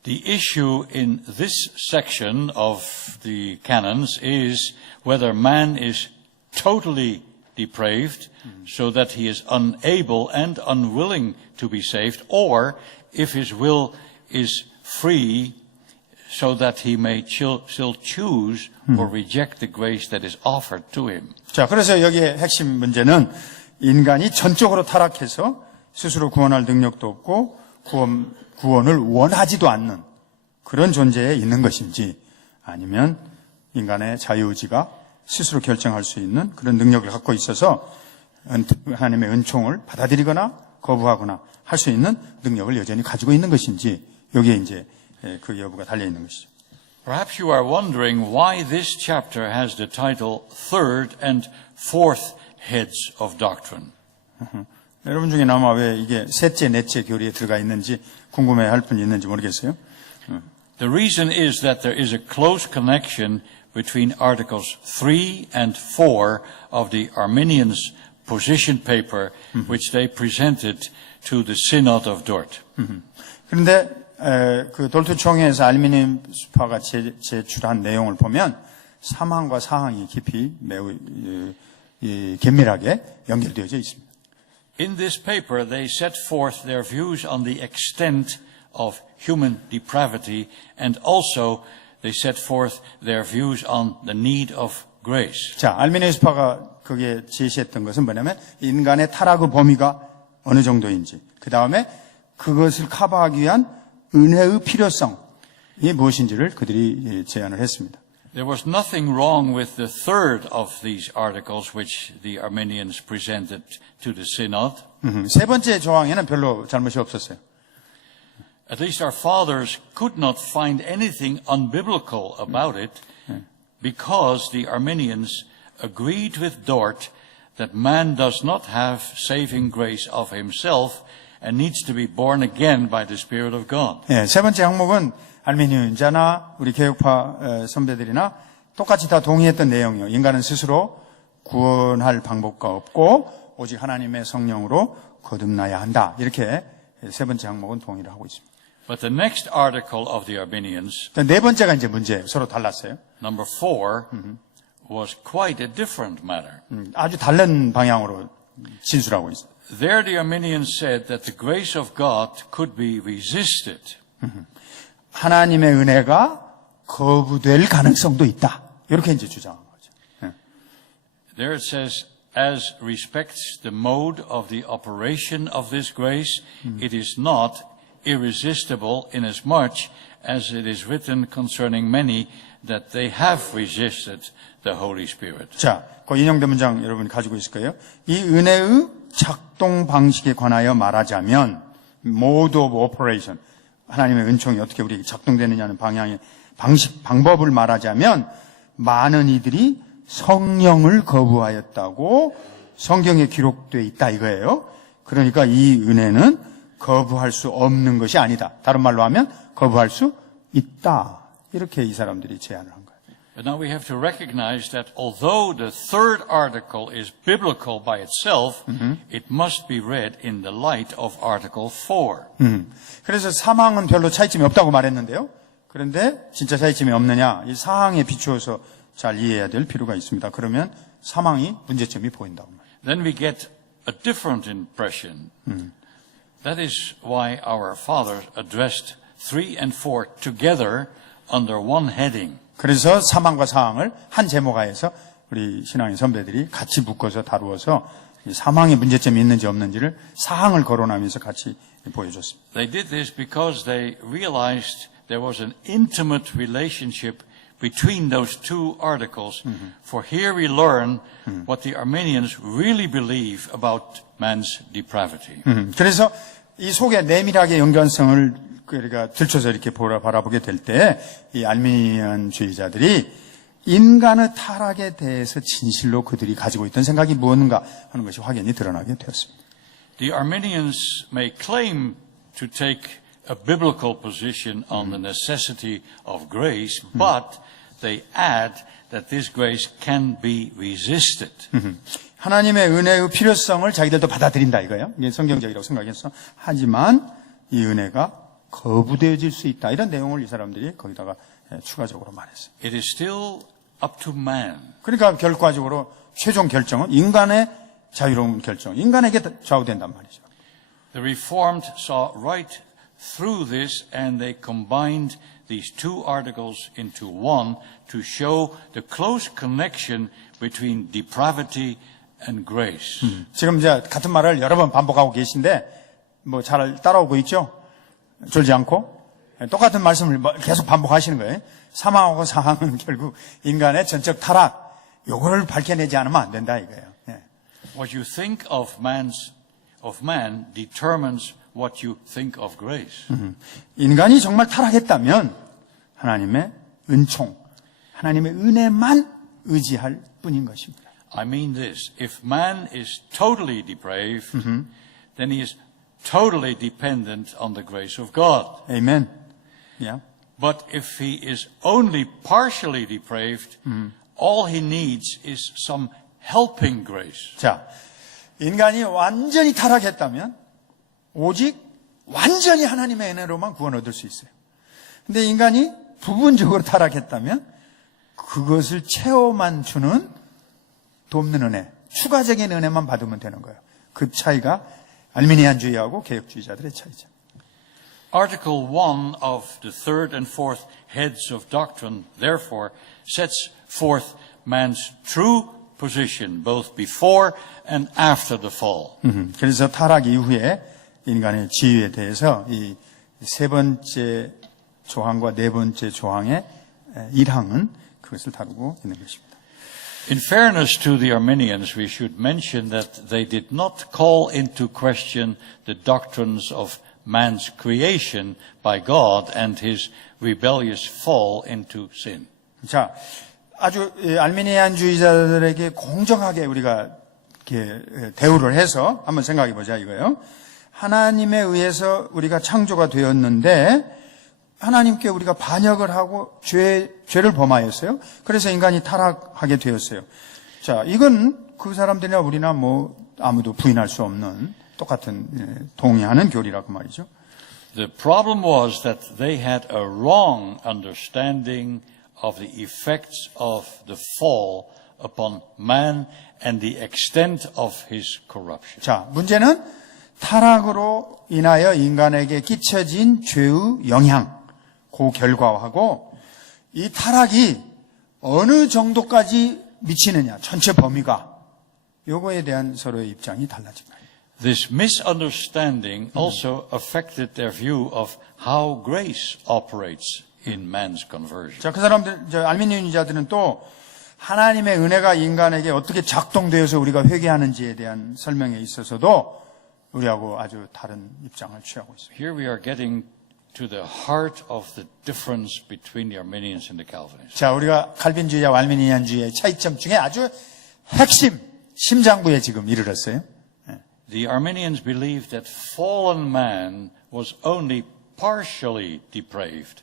The issue in this section of the canons is whether man is totally depraved so that he is unable and unwilling to be saved, or if his will is free so that he may still choose or reject the grace that is offered to him. 자, 그래서 여기에 핵심 문제는 인간이 전적으로 타락해서 스스로 구원할 능력도 없고 구원을 원하지도 않는 그런 존재에 있는 것인지 아니면 인간의 자유의지가 스스로 결정할 수 있는 그런 능력을 갖고 있어서 하나님의 은총을 받아들이거나 거부하거나 할 수 있는 능력을 여전히 가지고 있는 것인지 여기에 이제 그 여부가 달려 있는 것이죠. Perhaps you are wondering why this chapter has the title Third and Fourth Heads of Doctrine. 여러분 중에 아마 왜 이게 셋째, 넷째 교리에 들어가 있는지 궁금해할 분이 있는지 모르겠어요. The reason is that there is a close connection between Articles 3 and 4 of the Arminians' position paper, which they presented to the Synod of Dort. 그런데 그 돌트 총회에서 알미니스파가 제출한 내용을 보면 3항과 4항이 깊이 매우 긴밀하게 연결되어져 있습니다. In this paper, they set forth their views on the extent of human depravity, and also they set forth their views on the need of grace. 자, 알미니스파가 거기에 제시했던 것은 뭐냐면 인간의 타락의 범위가 어느 정도인지, 그 다음에 그것을 커버하기 위한 은혜의 필요성이 무엇인지를 그들이 제안을 했습니다. There was nothing wrong with the third of these articles which the Arminians presented to the Synod. 세 번째 조항에는 별로 잘못이 없었어요. At least our fathers could not find anything unbiblical about it because the Arminians agreed with Dort that man does not have saving grace of himself and needs to be born again by the Spirit of God. 네, 세 번째 항목은 알미니언자나 우리 개혁파 선배들이나 똑같이 다 동의했던 내용이에요. 인간은 스스로 구원할 방법가 없고 오직 하나님의 성령으로 거듭나야 한다. 이렇게 세 번째 항목은 동의를 하고 있습니다. But the next article of the Arminians, 네 번째가 이제 문제예요. 서로 달랐어요. number 4, was quite a different matter. 아주 다른 방향으로 진술하고 있어요. There the Arminians said that the grace of God could be resisted. 하나님의 은혜가 거부될 가능성도 있다. 이렇게 이제 주장한 거죠. There it says, as respects the mode of the operation of this grace, it is not irresistible inasmuch as it is written concerning many that they have resisted the Holy Spirit. 자, 그 인용된 문장 여러분이 가지고 있을 거예요. 이 은혜의 작동 방식에 관하여 말하자면 mode of operation, 하나님의 은총이 어떻게 우리에게 작동되느냐는 방향의 방법을 말하자면 많은 이들이 성령을 거부하였다고 성경에 기록되어 있다 이거예요. 그러니까 이 은혜는 거부할 수 없는 것이 아니다. 다른 말로 하면 거부할 수 있다. 이렇게 이 사람들이 제안을 한 거예요. But now we have to recognize that although the third article is biblical by itself, it must be read in the light of Article 4. 그래서 사망은 별로 차이점이 없다고 말했는데요. 그런데 진짜 차이점이 없느냐? 이 사항에 비추어서 잘 이해해야 될 필요가 있습니다. 그러면 사망이 문제점이 보인다고 말이에요. Then we get a different impression. That is why our fathers addressed 3 and 4 together under one heading. 그래서 사망과 사항을 한 제목하에서 우리 신앙의 선배들이 같이 묶어서 다루어서 이 사망의 문제점이 있는지 없는지를 사항을 거론하면서 같이 보여줬습니다. They did this because they realized there was an intimate relationship between those two articles. For here we learn what the Arminians really believe about man's depravity. 그래서 이 속에 내밀하게 연관성을 우리가 들춰서 이렇게 바라보게 될 때 이 알미니안주의자들이 인간의 타락에 대해서 진실로 그들이 가지고 있던 생각이 무엇인가 하는 것이 확연히 드러나게 되었습니다. The Arminians may claim to take a biblical position on the necessity of grace, but they add that this grace can be resisted. 하나님의 은혜의 필요성을 자기들도 받아들인다 이거예요. 이게 성경적이라고 생각해서 하지만 이 은혜가 거부되어질 수 있다. 이런 내용을 이 사람들이 거기다가 추가적으로 말했어요. It is still up to man. 그러니까 결과적으로 최종 결정은 인간의 자유로운 결정, 인간에게 좌우된단 말이죠. The Reformed saw right through this and they combined these two articles into one to show the close connection between depravity and grace. 지금 이제 같은 말을 여러 번 반복하고 계신데 뭐 잘 따라오고 있죠? 졸지 않고 똑같은 말씀을 계속 반복하시는 거예요. 사망하고 사항은 결국 인간의 전적 타락, 요거를 밝혀내지 않으면 안 된다 이거예요. 예. What you think of man determines what you think of grace. 인간이 정말 타락했다면 하나님의 은총, 하나님의 은혜만 의지할 뿐인 것입니다. I mean this. If man is totally depraved, then he is totally dependent on the grace of God. 아멘. Yeah. But if he is only partially depraved, all he needs is some helping grace. 자, 인간이 완전히 타락했다면 오직 완전히 하나님의 은혜로만 구원 얻을 수 있어요. 근데 인간이 부분적으로 타락했다면 그것을 채워만 주는 돕는 은혜, 추가적인 은혜만 받으면 되는 거예요. 그 차이가 알미니안주의하고 개혁주의자들의 차이죠. Article 1 of the third and fourth heads of doctrine, therefore, sets forth man's true position, both before and after the fall. 그래서 타락 이후에 인간의 지위에 대해서 이 세 번째 조항과 네 번째 조항의 1항은 그것을 다루고 있는 것입니다. In fairness to the Arminians, we should mention that they did not call into question the doctrines of man's creation by God and his rebellious fall into sin. 자, 아주 알미니안주의자들에게 공정하게 우리가 이렇게 대우를 해서 한번 생각해 보자 이거예요. 하나님에 의해서 우리가 창조가 되었는데 하나님께 우리가 반역을 하고 죄를 범하였어요. 그래서 인간이 타락하게 되었어요. 자, 이건 그 사람들이나 우리나 뭐 아무도 부인할 수 없는 똑같은 동의하는 교리라고 말이죠. The problem was that they had a wrong understanding of the effects of the fall upon man and the extent of his corruption. 자, 문제는 타락으로 인하여 인간에게 끼쳐진 죄의 영향, 그 결과하고 이 타락이 어느 정도까지 미치느냐, 전체 범위가 요거에 대한 서로의 입장이 달라진 거예요. This misunderstanding also affected their view of how grace operates in man's conversion. 자, 그 사람들, 알미니언주의자들은 또 하나님의 은혜가 인간에게 어떻게 작동되어서 우리가 회개하는지에 대한 설명에 있어서도 우리하고 아주 다른 입장을 취하고 있습니다. Here we are getting to the heart of the difference between the Arminians and the Calvinists. 자, 우리가 칼빈주의와 알미니안주의의 차이점 중에 아주 핵심, 심장부에 지금 이르렀어요. The Arminians believed that fallen man was only partially depraved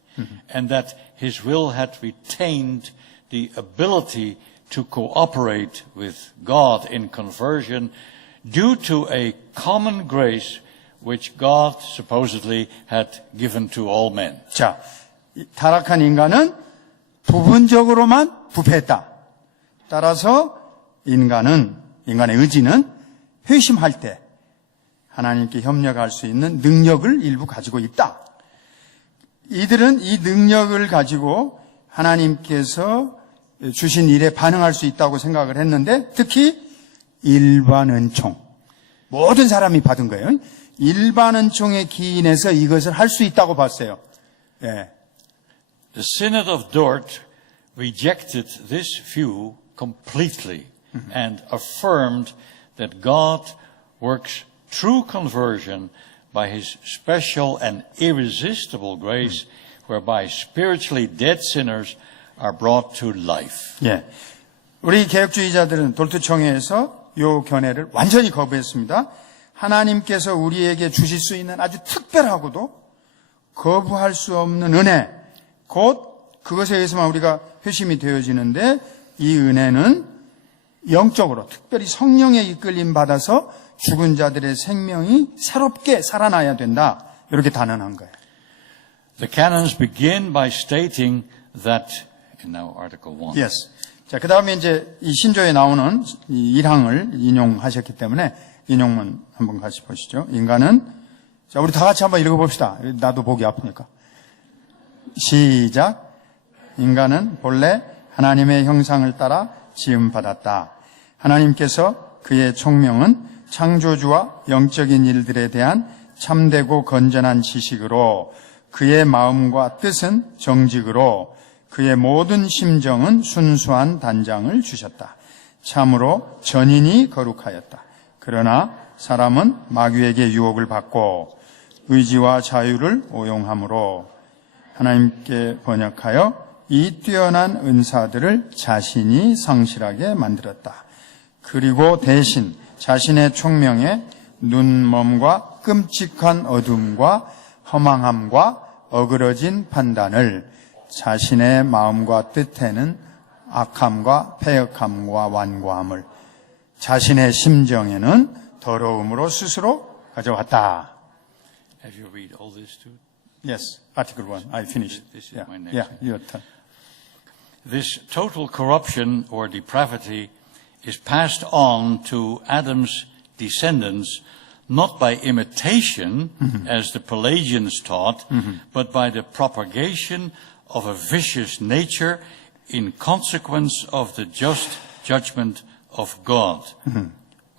and that his will had retained the ability to cooperate with God in conversion due to a common grace which God supposedly had given to all men. 자, 타락한 인간은 부분적으로만 부패했다. 따라서 인간의 의지는 회심할 때 하나님께 협력할 수 있는 능력을 일부 가지고 있다. 이들은 이 능력을 가지고 하나님께서 주신 일에 반응할 수 있다고 생각을 했는데 특히 일반 은총, 모든 사람이 받은 거예요. 일반 은총에 기인해서 이것을 할 수 있다고 봤어요. 예. The Synod of Dort rejected this view completely and affirmed that God works true conversion by his special and irresistible grace, whereby spiritually dead sinners are brought to life. 예. 우리 개혁주의자들은 돌투청회에서 이 견해를 완전히 거부했습니다. 하나님께서 우리에게 주실 수 있는 아주 특별하고도 거부할 수 없는 은혜, 곧 그것에 의해서만 우리가 회심이 되어지는데 이 은혜는 영적으로 특별히 성령의 이끌림 받아서 죽은 자들의 생명이 새롭게 살아나야 된다. 이렇게 단언한 거예요. The canons begin by stating that, in now Article 1. Yes. 자, 그 다음에 이제 이 신조에 나오는 이 1항을 인용하셨기 때문에 인용문 한번 같이 보시죠. 인간은, 자, 우리 다 같이 한번 읽어봅시다. 나도 보기 아프니까. 시작. 인간은 본래 하나님의 형상을 따라 지음받았다. 하나님께서 그의 총명은 창조주와 영적인 일들에 대한 참되고 건전한 지식으로 그의 마음과 뜻은 정직으로 그의 모든 심정은 순수한 단장을 주셨다. 참으로 전인이 거룩하였다. 그러나 사람은 마귀에게 유혹을 받고 의지와 자유를 오용함으로 하나님께 번역하여 이 뛰어난 은사들을 자신이 상실하게 만들었다. 그리고 대신 자신의 총명에 눈먼과 끔찍한 어둠과 허망함과 어그러진 판단을 자신의 마음과 뜻에는 악함과 패역함과 완고함을 자신의 심정에는 더러움으로 스스로 가져왔다. Have you read all this too? Yes, Article 1. I finished. This is my next Yeah, thing. your turn. This total corruption or depravity is passed on to Adam's descendants not by imitation, as the Pelagians taught, but by the propagation of a vicious nature in consequence of the just judgment of God.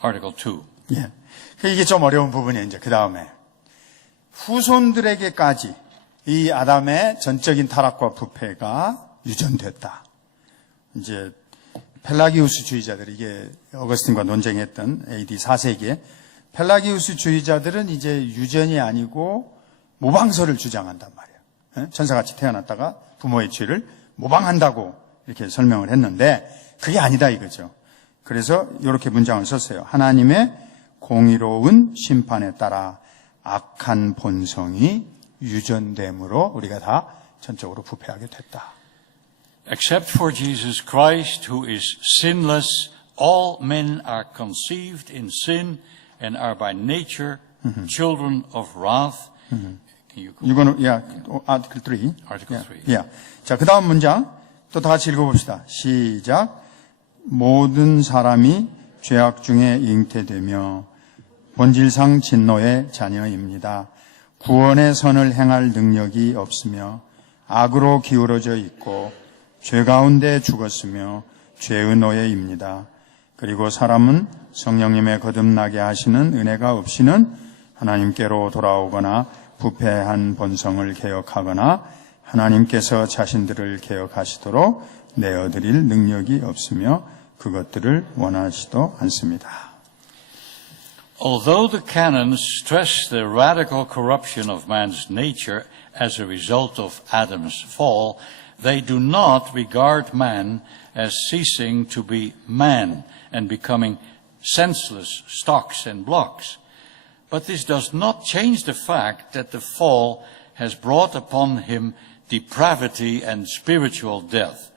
Article 2. 예. 이게 좀 어려운 부분이에요, 이제 그 다음에. 후손들에게까지 이 아담의 전적인 타락과 부패가 유전됐다. 이제 펠라기우스주의자들, 이게 어거스틴과 논쟁했던 AD 4세기에 펠라기우스주의자들은 이제 유전이 아니고 모방설을 주장한단 말이에요. 천사같이 태어났다가 부모의 죄를 모방한다고 이렇게 설명을 했는데 그게 아니다 이거죠. 그래서 이렇게 문장을 썼어요. 하나님의 공의로운 심판에 따라 악한 본성이 유전됨으로 우리가 다 전적으로 부패하게 됐다. Except for Jesus Christ, who is sinless, all men are conceived in sin and are by nature children of wrath. 이거는 Article 3. Article 3. Yeah. 자, 그 다음 문장 또 다 같이 읽어봅시다. 시작. 모든 사람이 죄악 중에 잉태되며 본질상 진노의 자녀입니다. 구원의 선을 행할 능력이 없으며 악으로 기울어져 있고 죄 가운데 죽었으며 죄의 노예입니다. 그리고 사람은 성령님의 거듭나게 하시는 은혜가 없이는 하나님께로 돌아오거나 부패한 본성을 개혁하거나 하나님께서 자신들을 개혁하시도록 내어드릴 능력이 없으며 그것들을 원하지도 않습니다. Although the canons stress the radical corruption of man's nature as a result of Adam's fall, they do not regard man as ceasing to be man and becoming senseless stocks and blocks. But this does not change the fact that the fall has brought upon him depravity and spiritual death.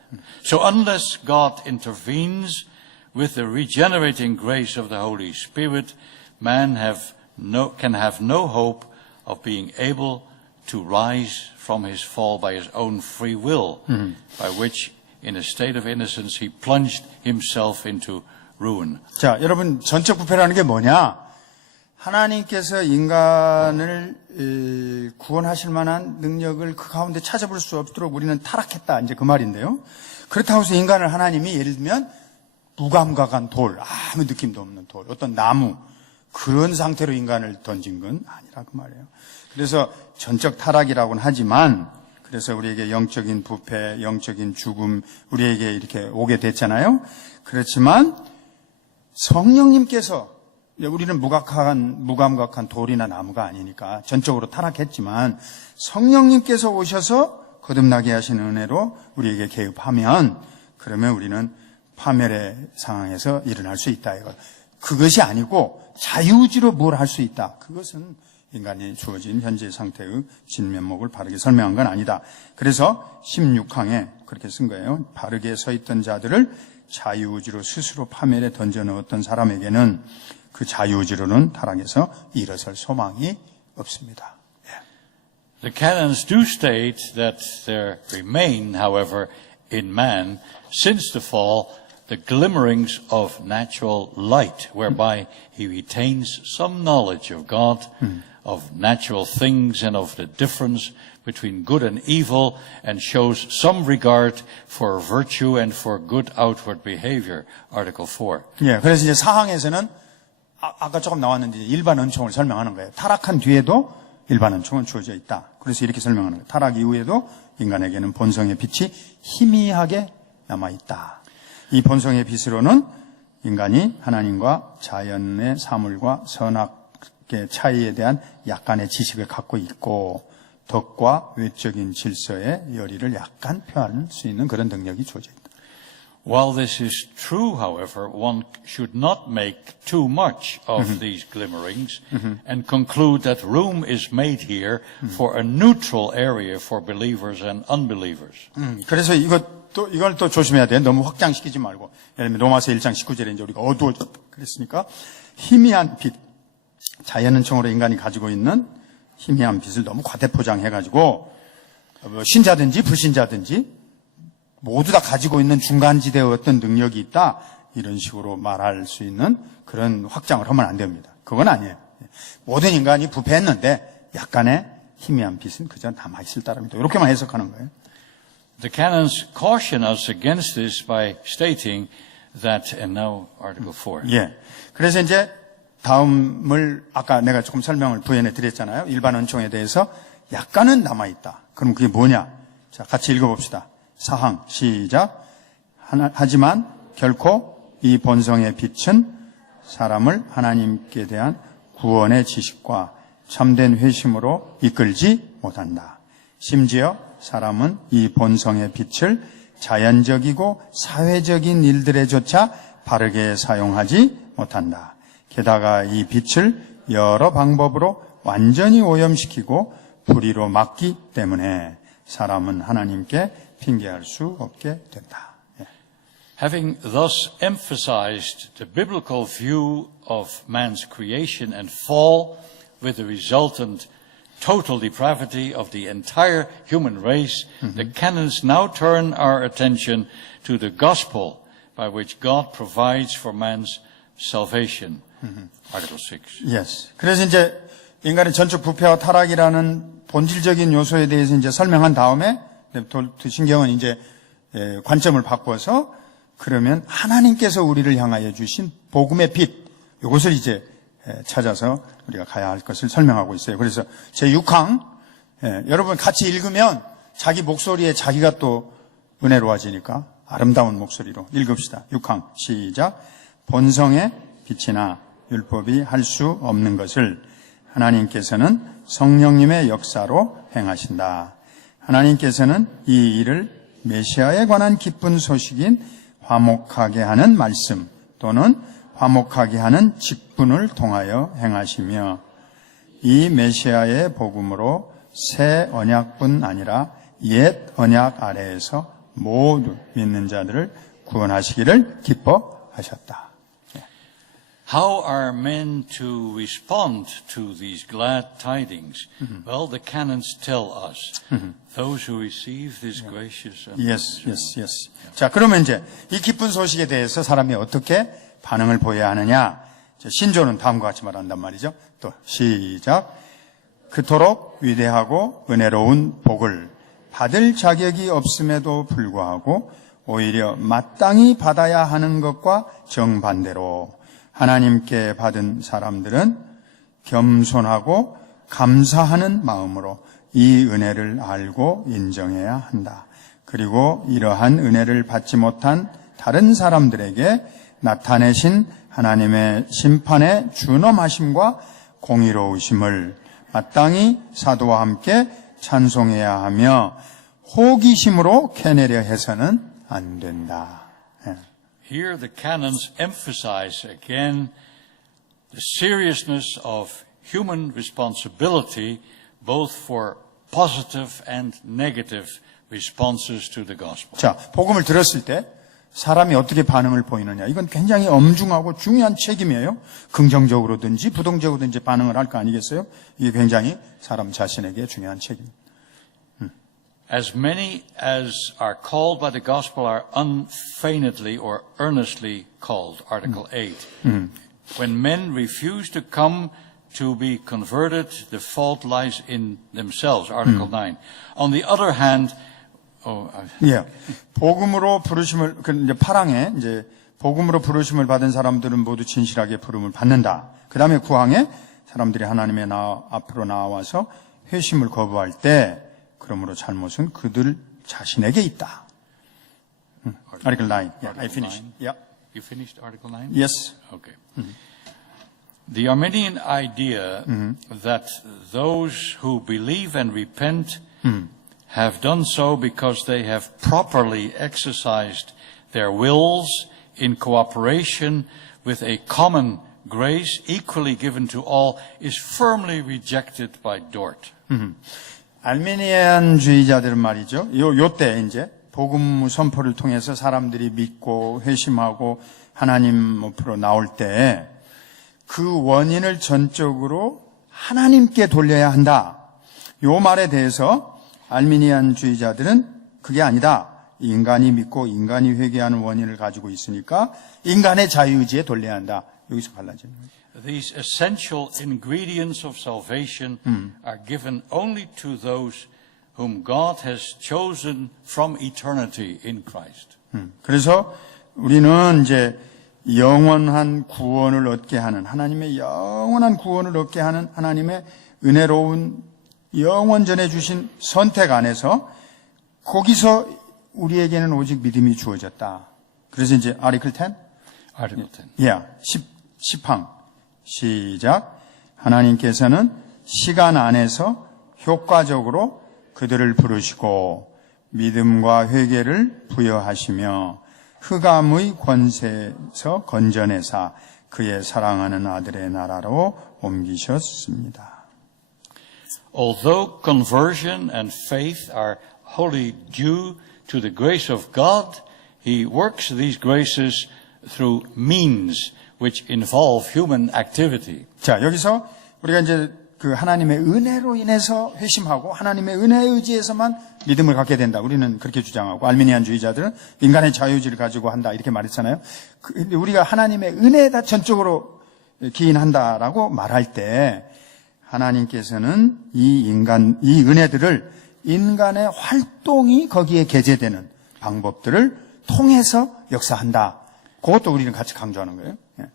So unless God intervenes with the regenerating grace of the Holy Spirit, man can have no hope of being able to rise from his fall by his own free will, by which, in a state of innocence, he plunged himself into ruin. 자, 여러분, 전적 부패라는 게 뭐냐? 하나님께서 인간을 구원하실 만한 능력을 그 가운데 찾아볼 수 없도록 우리는 타락했다. 이제 그 말인데요. 그렇다고 해서 인간을 하나님이 예를 들면 무감각한 돌, 아무 느낌도 없는 돌, 어떤 나무, 그런 상태로 인간을 던진 건 아니라 그 말이에요. 그래서 전적 타락이라고는 하지만, 그래서 우리에게 영적인 부패, 영적인 죽음, 우리에게 이렇게 오게 됐잖아요. 그렇지만 성령님께서, 우리는 무감각한 돌이나 나무가 아니니까 전적으로 타락했지만 성령님께서 오셔서 거듭나게 하시는 은혜로 우리에게 개입하면, 그러면 우리는 파멸의 상황에서 일어날 수 있다. 이거. 그것이 아니고 자유의지로 뭘 할 수 있다. 그것은 인간이 주어진 현재 상태의 진면목을 바르게 설명한 건 아니다. 그래서 16항에 그렇게 쓴 거예요. 바르게 서 있던 자들을 자유의지로 스스로 파멸에 던져넣었던 사람에게는 그 자유의지로는 타락에서 일어설 소망이 없습니다. The canons do state that there remain, however, in man, since the fall, the glimmerings of natural light, whereby he retains some knowledge of God, of natural things, and of the difference between good and evil, and shows some regard for virtue and for good outward behavior. Article 4. 예, 그래서 이제 사항에서는 아까 조금 나왔는데 일반 은총을 설명하는 거예요. 타락한 뒤에도 일반 은총은 주어져 있다. 그래서 이렇게 설명하는 거예요. 타락 이후에도 인간에게는 본성의 빛이 희미하게 남아있다. 이 본성의 빛으로는 인간이 하나님과 자연의 사물과 선악의 차이에 대한 약간의 지식을 갖고 있고 덕과 외적인 질서의 열의를 약간 표할 수 있는 그런 능력이 주어져 있다. While this is true, however, one should not make too much of these glimmerings and conclude that room is made here for a neutral area for believers and unbelievers. 그래서 이걸 또 조심해야 돼. 너무 확장시키지 말고. 예를 들면 로마서 1장 19절에 이제 우리가 어두워져 그랬으니까 희미한 빛, 자연은총으로 인간이 가지고 있는 희미한 빛을 너무 과대포장해가지고 신자든지 불신자든지 모두 다 가지고 있는 중간지대의 어떤 능력이 있다. 이런 식으로 말할 수 있는 그런 확장을 하면 안 됩니다. 그건 아니에요. 모든 인간이 부패했는데 약간의 희미한 빛은 그저 남아있을 따름이다. 이렇게만 해석하는 거예요. The canons caution us against this by stating that, and now Article 4. 예. 그래서 이제 다음을 아까 내가 조금 설명을 부연해 드렸잖아요. 일반 은총에 대해서 약간은 남아있다. 그럼 그게 뭐냐? 자, 같이 읽어봅시다. 사항 시작. 하지만 결코 이 본성의 빛은 사람을 하나님께 대한 구원의 지식과 참된 회심으로 이끌지 못한다. 심지어 사람은 이 본성의 빛을 자연적이고 사회적인 일들에조차 바르게 사용하지 못한다. 게다가 이 빛을 여러 방법으로 완전히 오염시키고 불의로 막기 때문에 사람은 하나님께 핑계할 수 없게 된다. Having thus emphasized the biblical view of man's creation and fall with the resultant total depravity of the entire human race, the canons now turn our attention to the gospel by which God provides for man's salvation. Article 6. Yes. 그래서 이제 인간의 전적 부패와 타락이라는 본질적인 요소에 대해서 이제 설명한 다음에 신경은 이제 관점을 바꿔서 그러면 하나님께서 우리를 향하여 주신 복음의 빛, 이것을 이제 찾아서 우리가 가야 할 것을 설명하고 있어요. 그래서 제6항, 여러분 같이 읽으면 자기 목소리에 자기가 또 은혜로워지니까 아름다운 목소리로 읽읍시다. 6항 시작. 본성의 빛이나 율법이 할 수 없는 것을 하나님께서는 성령님의 역사로 행하신다. 하나님께서는 이 일을 메시아에 관한 기쁜 소식인 화목하게 하는 말씀 또는 화목하게 하는 직분을 통하여 행하시며 이 메시아의 복음으로 새 언약뿐 아니라 옛 언약 아래에서 모두 믿는 자들을 구원하시기를 기뻐하셨다. How are men to respond to these glad tidings? Well, the canons tell us. Those who receive this gracious and Yes. 자, 그러면 이제 이 기쁜 소식에 대해서 사람이 어떻게 반응을 보여야 하느냐? 신조는 다음과 같이 말한단 말이죠. 또 시작. 그토록 위대하고 은혜로운 복을 받을 자격이 없음에도 불구하고 오히려 마땅히 받아야 하는 것과 정반대로 하나님께 받은 사람들은 겸손하고 감사하는 마음으로 이 은혜를 알고 인정해야 한다. 그리고 이러한 은혜를 받지 못한 다른 사람들에게 나타내신 하나님의 심판의 준엄하심과 공의로우심을 마땅히 사도와 함께 찬송해야 하며 호기심으로 캐내려 해서는 안 된다. Here the canons emphasize again the seriousness of human responsibility both for positive and negative responses to the gospel. 자, 복음을 들었을 때 사람이 어떻게 반응을 보이느냐. 이건 굉장히 엄중하고 중요한 책임이에요. 긍정적으로든지 부정적으로든지 반응을 할 거 아니겠어요? 이게 굉장히 사람 자신에게 중요한 책임. As many as are called by the gospel are unfeignedly or earnestly called, Article 8. When men refuse to come to be converted, the fault lies in themselves, Article 9. On the other hand, 복음으로 부르심을, 이제 8항에 이제 복음으로 부르심을 받은 사람들은 모두 진실하게 부름을 받는다. 그 다음에 9항에 사람들이 하나님의 앞으로 나와서 회심을 거부할 때 그러므로 잘못은 그들 자신에게 있다. Article 9. Yeah, I finished. Yeah. You finished Article 9? Yes. Okay. The Arminian idea that those who believe and repent have done so because they have properly exercised their wills in cooperation with a common grace equally given to all is firmly rejected by Dort. 알메니안주의자들은 말이죠. 요때 이제 복음 선포를 통해서 사람들이 믿고 회심하고 하나님 앞으로 나올 때 그 원인을 전적으로 하나님께 돌려야 한다. 요 말에 대해서 알미니안주의자들은 그게 아니다. 인간이 믿고 인간이 회개하는 원인을 가지고 있으니까 인간의 자유의지에 돌려야 한다. 여기서 갈라지는 거예요. These essential ingredients of salvation are given only to those whom God has chosen from eternity in Christ. 그래서 우리는 이제 영원한 구원을 얻게 하는 하나님의 영원한 구원을 얻게 하는 하나님의 은혜로운 영원전에 주신 선택 안에서 거기서 우리에게는 오직 믿음이 주어졌다. 그래서 이제 Article 10? Article 10. Yeah, 10항 시작. 하나님께서는 시간 안에서 효과적으로 그들을 부르시고 믿음과 회개를 부여하시며 흑암의 권세에서 건져내사 그의 사랑하는 아들의 나라로 옮기셨습니다. Although conversion and faith are wholly due to the grace of God, He works these graces through means which involve human activity. 자, 여기서 우리가 이제 그 하나님의 은혜로 인해서 회심하고 하나님의 은혜에 의지해서만 믿음을 갖게 된다. 우리는 그렇게 주장하고 알미니안주의자들은 인간의 자유의지를 가지고 한다. 이렇게 말했잖아요. 근데 우리가 하나님의 은혜에다 전적으로 기인한다라고 말할 때 하나님께서는 이 은혜들을 인간의 활동이 거기에 게재되는 방법들을 통해서 역사한다. 그것도 우리는 같이 강조하는 거예요. 예.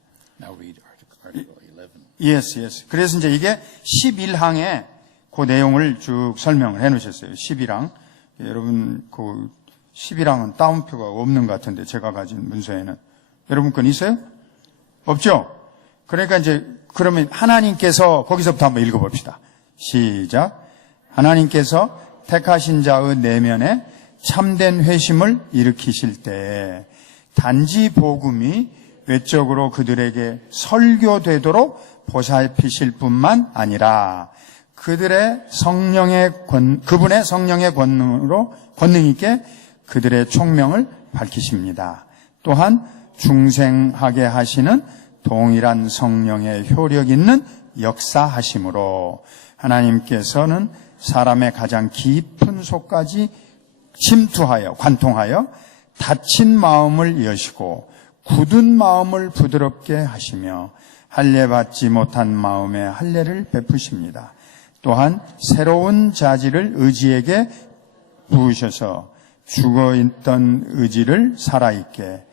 Now read Article 11. Yes. 그래서 이제 이게 11항에 그 내용을 쭉 설명을 해 놓으셨어요. 11항. 여러분, 그 11항은 따옴표가 없는 것 같은데, 제가 가진 문서에는. 여러분 건 있어요? 없죠? 그러니까 이제, 그러면 하나님께서, 거기서부터 한번 읽어봅시다. 시작. 하나님께서 택하신 자의 내면에 참된 회심을 일으키실 때, 단지 복음이 외적으로 그들에게 설교되도록 보살피실 뿐만 아니라, 그분의 성령의 권능 있게 그들의 총명을 밝히십니다. 또한 중생하게 하시는 동일한 성령의 효력 있는 역사하심으로 하나님께서는 사람의 가장 깊은 속까지 침투하여 관통하여 다친 마음을 여시고 굳은 마음을 부드럽게 하시며 할례 받지 못한 마음에 할례를 베푸십니다. 또한 새로운 자질을 의지에게 부으셔서 죽어있던 의지를 살아있게,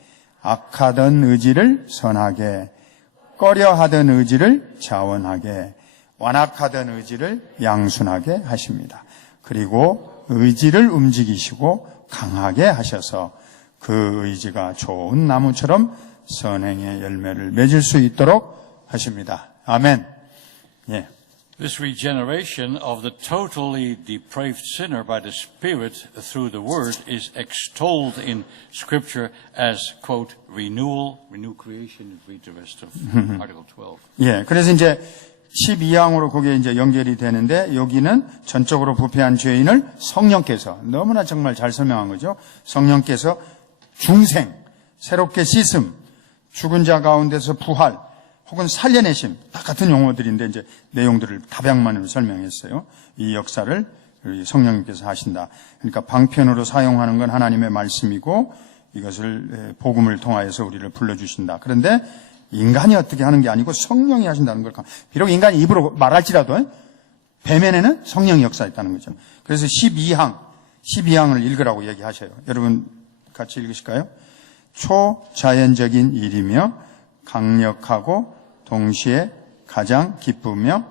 악하던 의지를 선하게, 꺼려하던 의지를 자원하게, 완악하던 의지를 양순하게 하십니다. 그리고 의지를 움직이시고 강하게 하셔서 그 의지가 좋은 나무처럼 선행의 열매를 맺을 수 있도록 하십니다. 아멘. 예. This regeneration of the totally depraved sinner by the Spirit through the Word is extolled in Scripture as, quote, renewal, renew creation. Read the rest of Article 12. 예, 그래서 이제 12항으로 그게 이제 연결이 되는데 여기는 전적으로 부패한 죄인을 성령께서 너무나 정말 잘 설명한 거죠. 성령께서 중생, 새롭게 씻음, 죽은 자 가운데서 부활, 혹은 살려내심, 다 같은 용어들인데 이제 내용들을 다백만으로 설명했어요. 이 역사를 성령님께서 하신다. 그러니까 방편으로 사용하는 건 하나님의 말씀이고 이것을 복음을 통하여서 우리를 불러주신다. 그런데 인간이 어떻게 하는 게 아니고 성령이 하신다는 걸, 비록 인간이 입으로 말할지라도 배면에는 성령이 역사했다는 거죠. 그래서 12항을 읽으라고 얘기하셔요. 여러분 같이 읽으실까요? 초자연적인 일이며 강력하고 동시에 가장 기쁘며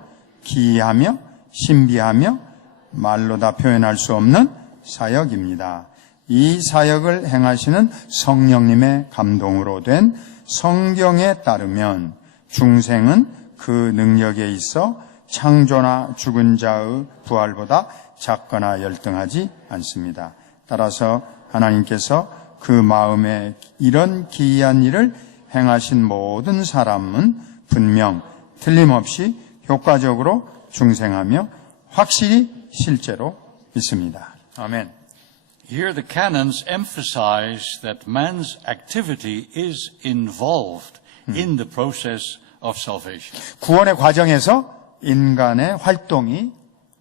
기이하며 신비하며 말로 다 표현할 수 없는 사역입니다. 이 사역을 행하시는 성령님의 감동으로 된 성경에 따르면 중생은 그 능력에 있어 창조나 죽은 자의 부활보다 작거나 열등하지 않습니다. 따라서 하나님께서 그 마음에 이런 기이한 일을 행하신 모든 사람은 분명 틀림없이 효과적으로 중생하며 확실히 실제로 있습니다. 아멘. Here the canons emphasize that man's activity is involved in the process of salvation. 구원의 과정에서 인간의 활동이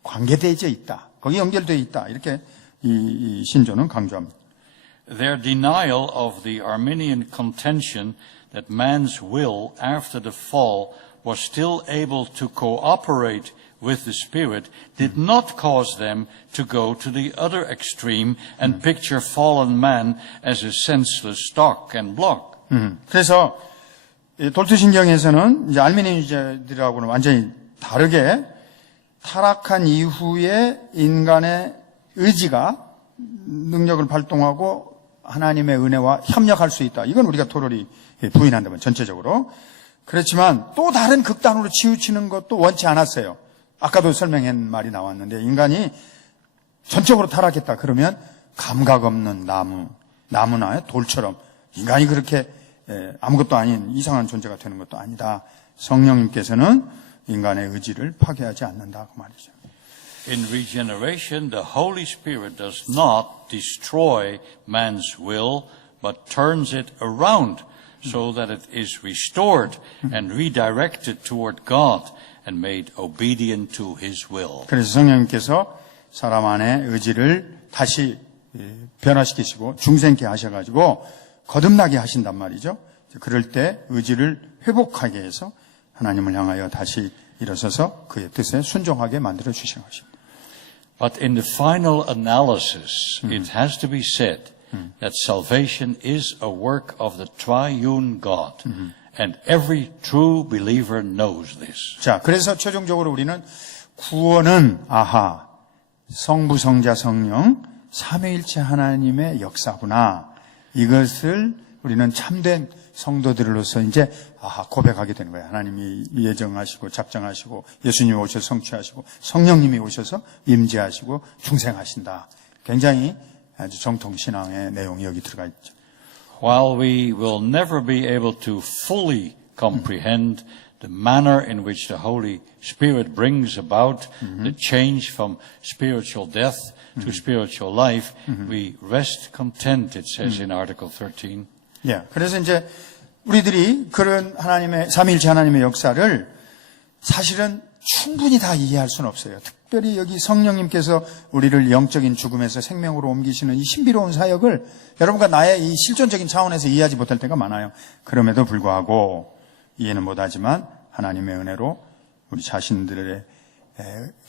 관계되어 있다. 거기 연결되어 있다. 이렇게 이 신조는 강조합니다. Their denial of the Arminian contention that man's will after the fall was still able to cooperate with the Spirit did not cause them to go to the other extreme and picture fallen man as a senseless stock and block. 그래서 돌투신경에서는 이제 알미니주의자들하고는 완전히 다르게 타락한 이후에 인간의 의지가 능력을 발동하고 하나님의 은혜와 협력할 수 있다. 이건 우리가 토롤이 부인한다면 전체적으로. 그렇지만 또 다른 극단으로 치우치는 것도 원치 않았어요. 아까도 설명한 말이 나왔는데 인간이 전적으로 타락했다. 그러면 감각 없는 나무나 돌처럼 인간이 그렇게 아무것도 아닌 이상한 존재가 되는 것도 아니다. 성령님께서는 인간의 의지를 파괴하지 않는다. 그 말이죠. In regeneration, the Holy Spirit does not destroy man's will, but turns it around so that it is restored and redirected toward God and made obedient to His will. 그래서 성령님께서 사람 안의 의지를 다시 변화시키시고 중생케 하셔가지고 거듭나게 하신단 말이죠. 그럴 때 의지를 회복하게 해서 하나님을 향하여 다시 일어서서 그의 뜻에 순종하게 만들어 주신 것입니다. But in the final analysis, it has to be said that salvation is a work of the triune God. And every true believer knows this. 자, 그래서 최종적으로 우리는 구원은 성부, 성자, 성령 삼위일체 하나님의 역사구나. 이것을 우리는 참된 성도들로서 이제 고백하게 되는 거예요. 하나님이 예정하시고 작정하시고 예수님이 오셔서 성취하시고 성령님이 오셔서 임재하시고 중생하신다. 굉장히 아주 정통신앙의 내용이 여기 들어가 있죠. While we will never be able to fully comprehend the manner in which the Holy Spirit brings about the change from spiritual death to spiritual life, we rest content, it says in Article 13. 예, 그래서 이제 우리들이 그런 하나님의 삼위일체 하나님의 역사를 사실은 충분히 다 이해할 수는 없어요. 특별히 여기 성령님께서 우리를 영적인 죽음에서 생명으로 옮기시는 이 신비로운 사역을 여러분과 나의 이 실존적인 차원에서 이해하지 못할 때가 많아요. 그럼에도 불구하고 이해는 못하지만 하나님의 은혜로 우리 자신들에게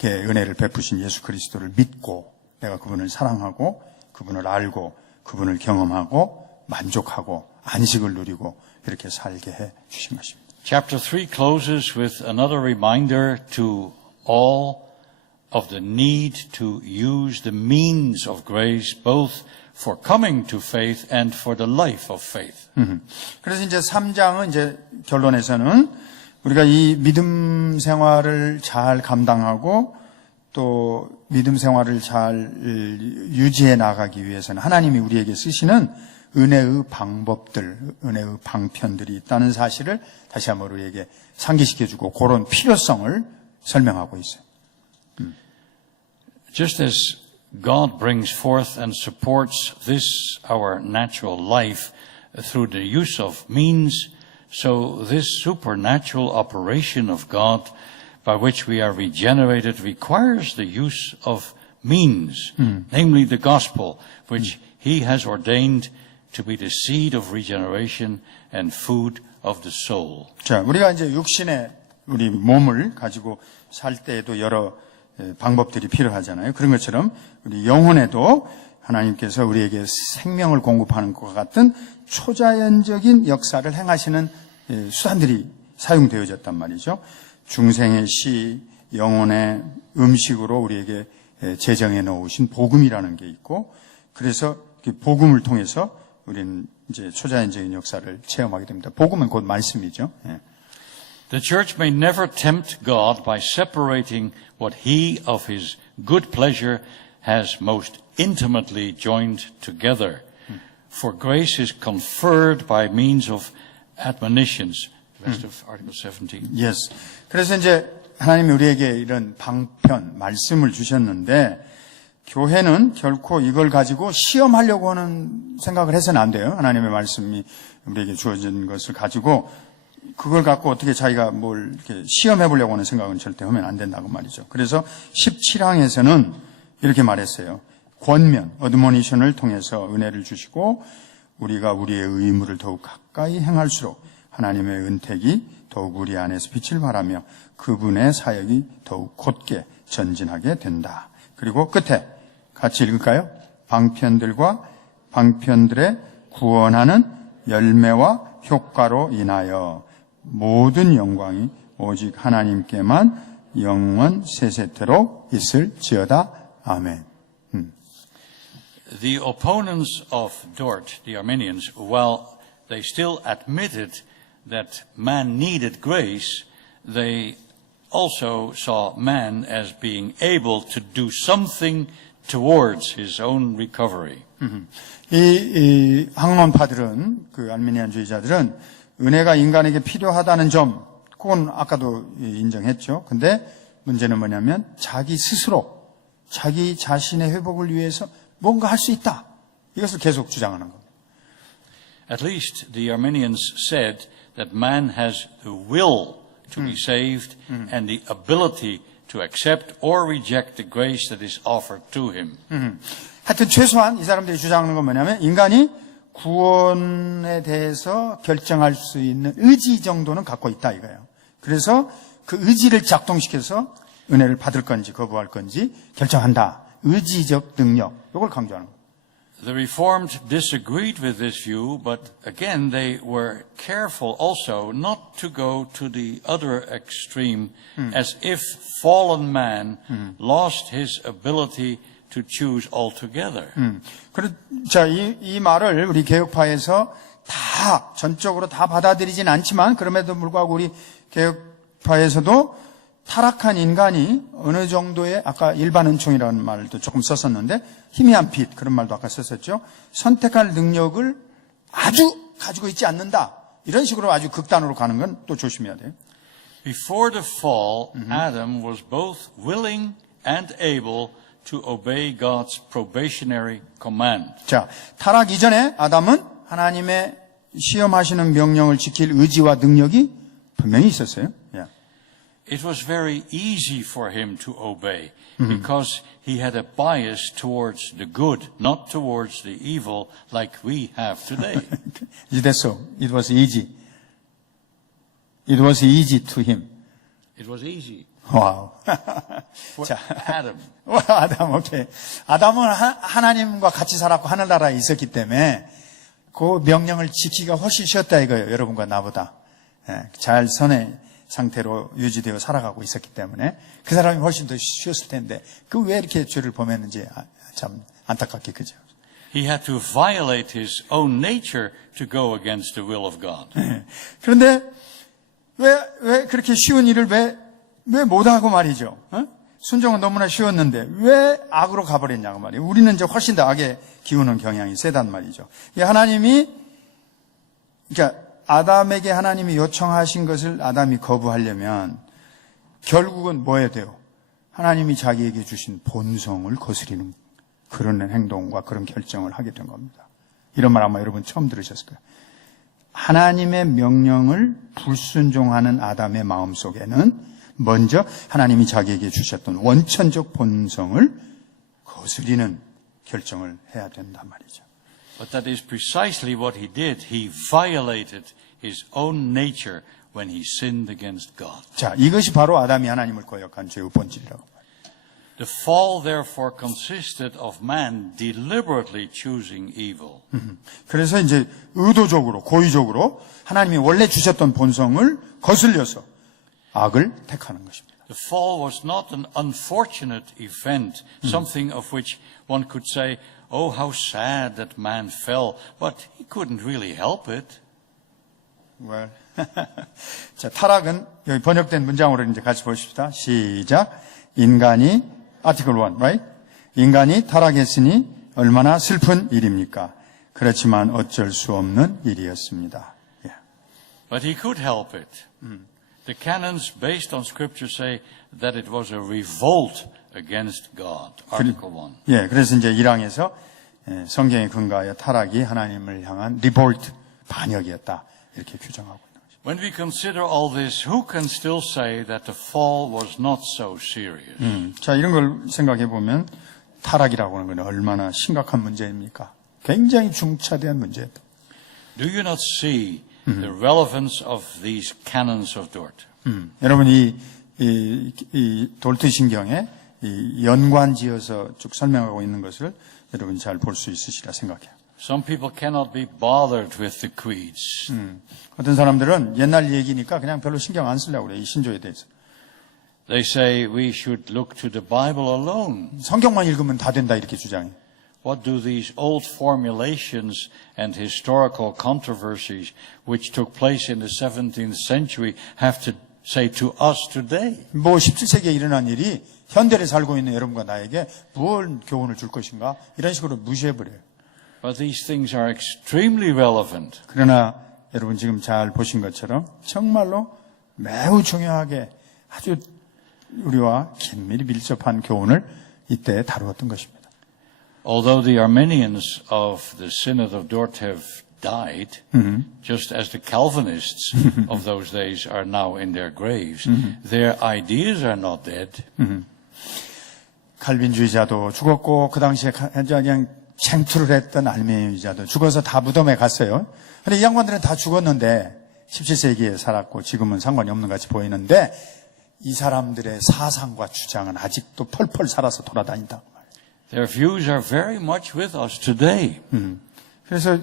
은혜를 베푸신 예수 그리스도를 믿고 내가 그분을 사랑하고 그분을 알고 그분을 경험하고 만족하고 안식을 누리고 이렇게 살게 해 주신 것입니다. Chapter 3 closes with another reminder to all of the need to use the means of grace both for coming to faith and for the life of faith. 그래서 이제 3장은 이제 결론에서는 우리가 이 믿음 생활을 잘 감당하고 또 믿음 생활을 잘 유지해 나가기 위해서는 하나님이 우리에게 쓰시는 은혜의 방법들, 은혜의 방편들이 있다는 사실을 다시 한번 우리에게 상기시켜주고 그런 필요성을 설명하고 있어요. Just as God brings forth and supports this, our natural life, through the use of means, so this supernatural operation of God by which we are regenerated requires the use of means, namely the gospel, which He has ordained to be the seed of regeneration and food of the soul. 자, 우리가 이제 육신의 우리 몸을 가지고 살 때에도 여러 방법들이 필요하잖아요. 그런 것처럼 우리 영혼에도 하나님께서 우리에게 생명을 공급하는 것과 같은 초자연적인 역사를 행하시는 수단들이 사용되어졌단 말이죠. 중생의 시, 영혼의 음식으로 우리에게 제정해 놓으신 복음이라는 게 있고, 그래서 그 복음을 통해서 우리는 이제 초자연적인 역사를 체험하게 됩니다. 복음은 곧 말씀이죠. The church may never tempt God by separating what He of His good pleasure has most intimately joined together. For grace is conferred by means of admonitions. The rest of Article 17. Yes. 그래서 이제 하나님이 우리에게 이런 방편, 말씀을 주셨는데 교회는 결코 이걸 가지고 시험하려고 하는 생각을 해서는 안 돼요. 하나님의 말씀이 우리에게 주어진 것을 가지고 그걸 갖고 어떻게 자기가 뭘 이렇게 시험해 보려고 하는 생각은 절대 하면 안 된다고 말이죠. 그래서 17항에서는 이렇게 말했어요. 권면, 어드모니션을 통해서 은혜를 주시고 우리가 우리의 의무를 더욱 가까이 행할수록 하나님의 은택이 더욱 우리 안에서 빛을 발하며 그분의 사역이 더욱 곧게 전진하게 된다. 그리고 끝에 같이 읽을까요? 방편들과 방편들의 구원하는 열매와 효과로 인하여 모든 영광이 오직 하나님께만 영원 세세토록 있을지어다. 아멘. The opponents of Dort, the Arminians, while they still admitted that man needed grace, they also saw man as being able to do something towards his own recovery. 이 학론파들은, 그 알미니안주의자들은 은혜가 인간에게 필요하다는 점, 그건 아까도 인정했죠. 근데 문제는 뭐냐면 자기 스스로, 자기 자신의 회복을 위해서 뭔가 할 수 있다. 이것을 계속 주장하는 겁니다. At least the Arminians said that man has the will to be saved and the ability to accept or reject the grace that is offered to him. 하여튼 최소한 이 사람들이 주장하는 건 뭐냐면 인간이 구원에 대해서 결정할 수 있는 의지 정도는 갖고 있다 이거예요. 그래서 그 의지를 작동시켜서 은혜를 받을 건지 거부할 건지 결정한다. 의지적 능력, 이걸 강조하는 거예요. The Reformed disagreed with this view, but again they were careful also not to go to the other extreme as if fallen man lost his ability to choose altogether. 자, 이 말을 우리 개혁파에서 다 전적으로 다 받아들이진 않지만 그럼에도 불구하고 우리 개혁파에서도 타락한 인간이 어느 정도의 아까 일반 은총이라는 말도 조금 썼었는데 희미한 빛 그런 말도 아까 썼었죠. 선택할 능력을 아주 가지고 있지 않는다. 이런 식으로 아주 극단으로 가는 건 또 조심해야 돼요. Before the fall, Adam was both willing and able to obey God's probationary command. 자, 타락 이전에 아담은 하나님의 시험하시는 명령을 지킬 의지와 능력이 분명히 있었어요. 예. It was very easy for him to obey because he had a bias towards the good, not towards the evil like we have today. Is that so? It was easy. It was easy to him. It was easy 와우. for 자, Adam. 아담, 오케이. 아담은 하나님과 같이 살았고 하늘나라에 있었기 때문에 그 명령을 지키기가 훨씬 쉬웠다 이거예요. 여러분과 나보다. 예, 잘 선의 상태로 유지되어 살아가고 있었기 때문에 그 사람이 훨씬 더 쉬웠을 텐데 그 왜 이렇게 죄를 범했는지 참 안타깝게 그죠. He had to violate his own nature to go against the will of God. 그런데 왜 그렇게 쉬운 일을 왜 못하고 말이죠. 어? 순종은 너무나 쉬웠는데 왜 악으로 가버렸냐고 말이에요. 우리는 이제 훨씬 더 악에 기우는 경향이 세단 말이죠. 하나님이 그러니까 아담에게 하나님이 요청하신 것을 아담이 거부하려면 결국은 뭐 해야 돼요? 하나님이 자기에게 주신 본성을 거스리는 그런 행동과 그런 결정을 하게 된 겁니다. 이런 말 아마 여러분 처음 들으셨을 거예요. 하나님의 명령을 불순종하는 아담의 마음속에는 먼저 하나님이 자기에게 주셨던 원천적 본성을 거스리는 결정을 해야 된단 말이죠. But that is precisely what he did. He violated his own nature when he sinned against God. 자, 이것이 바로 아담이 하나님을 거역한 죄의 본질이라고 말해요. The fall therefore consisted of man deliberately choosing evil. 그래서 이제 의도적으로, 고의적으로 하나님이 원래 주셨던 본성을 거슬려서 악을 택하는 것입니다. The fall was not an unfortunate event, something of which one could say, oh, how sad that man fell, but he couldn't really help it. Well. 자, 타락은 여기 번역된 문장으로 이제 같이 보십시다. 시작. 인간이 Article 1, right? 인간이 타락했으니 얼마나 슬픈 일입니까? 그렇지만 어쩔 수 없는 일이었습니다. Yeah. But he could help it. The canons based on scripture say that it was a revolt against God. Article 1. 예, 그래서 이제 1항에서 성경에 근거하여 타락이 하나님을 향한 리볼트, 반역이었다. 이렇게 규정하고 있는 거죠. When we consider all this, who can still say that the fall was not so serious? 자, 이런 걸 생각해 보면 타락이라고 하는 건 얼마나 심각한 문제입니까? 굉장히 중차대한 문제다. Do you not see the relevance of these canons of Dort? 여러분 이 돌트 신경에 이 연관지어서 쭉 설명하고 있는 것을 여러분 잘 볼 수 있으시라 생각해요. Some people cannot be bothered with the creeds. 어떤 사람들은 옛날 얘기니까 그냥 별로 신경 안 쓰려고 그래요. 이 신조에 대해서. They say we should look to the Bible alone. 성경만 읽으면 다 된다 이렇게 주장해요. What do these old formulations and historical controversies which took place in the 17th century have to say to us today? 뭐 17세기에 일어난 일이 현대를 살고 있는 여러분과 나에게 무엇 교훈을 줄 것인가? 이런 식으로 무시해버려요. But these things are extremely relevant. 그러나 여러분 지금 잘 보신 것처럼 정말로 매우 중요하게 아주 우리와 긴밀히 밀접한 교훈을 이때 다루었던 것입니다. Although the Arminians of the Synod of Dort have died, just as the Calvinists of those days are now in their graves, their ideas are not dead. 칼빈주의자도 죽었고 그 당시에 그냥 챙투를 했던 알메니아주의자도 죽어서 다 무덤에 갔어요. 근데 이 양반들은 다 죽었는데 17세기에 살았고 지금은 상관이 없는 것 같이 보이는데 이 사람들의 사상과 주장은 아직도 펄펄 살아서 돌아다닌다. Their views are very much with us today. 그래서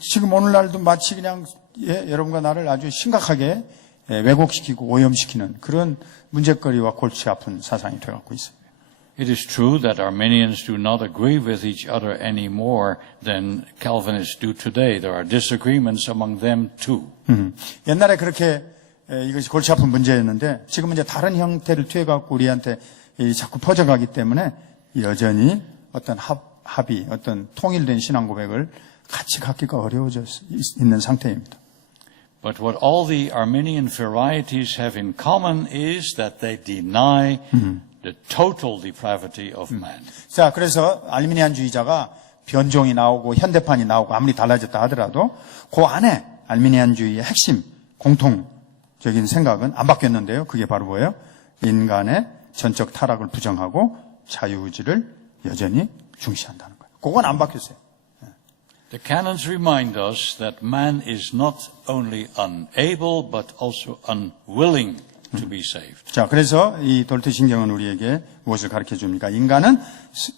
지금 오늘날도 마치 그냥 여러분과 나를 아주 심각하게 왜곡시키고 오염시키는 그런 문제거리와 골치 아픈 사상이 되어가고 있습니다. It is true that Arminians do not agree with each other any more than Calvinists do today. There are disagreements among them too. 옛날에 그렇게 이것이 골치 아픈 문제였는데 지금은 이제 다른 형태를 취해갖고 우리한테 자꾸 퍼져가기 때문에 여전히 어떤 합의, 어떤 통일된 신앙 고백을 같이 갖기가 어려워져 있는 상태입니다. But what all the Arminian varieties have in common is that they deny the total depravity of man. 자, 그래서 알미니안주의자가 변종이 나오고 현대판이 나오고 아무리 달라졌다 하더라도 그 안에 알미니안주의의 핵심 공통적인 생각은 안 바뀌었는데요. 그게 바로 뭐예요? 인간의 전적 타락을 부정하고 자유의지를 여전히 중시한다는 거예요. 그건 안 바뀌었어요. The canons remind us that man is not only unable but also unwilling to be saved. 자, 그래서 이 돌트 신경은 우리에게 무엇을 가르쳐 줍니까? 인간은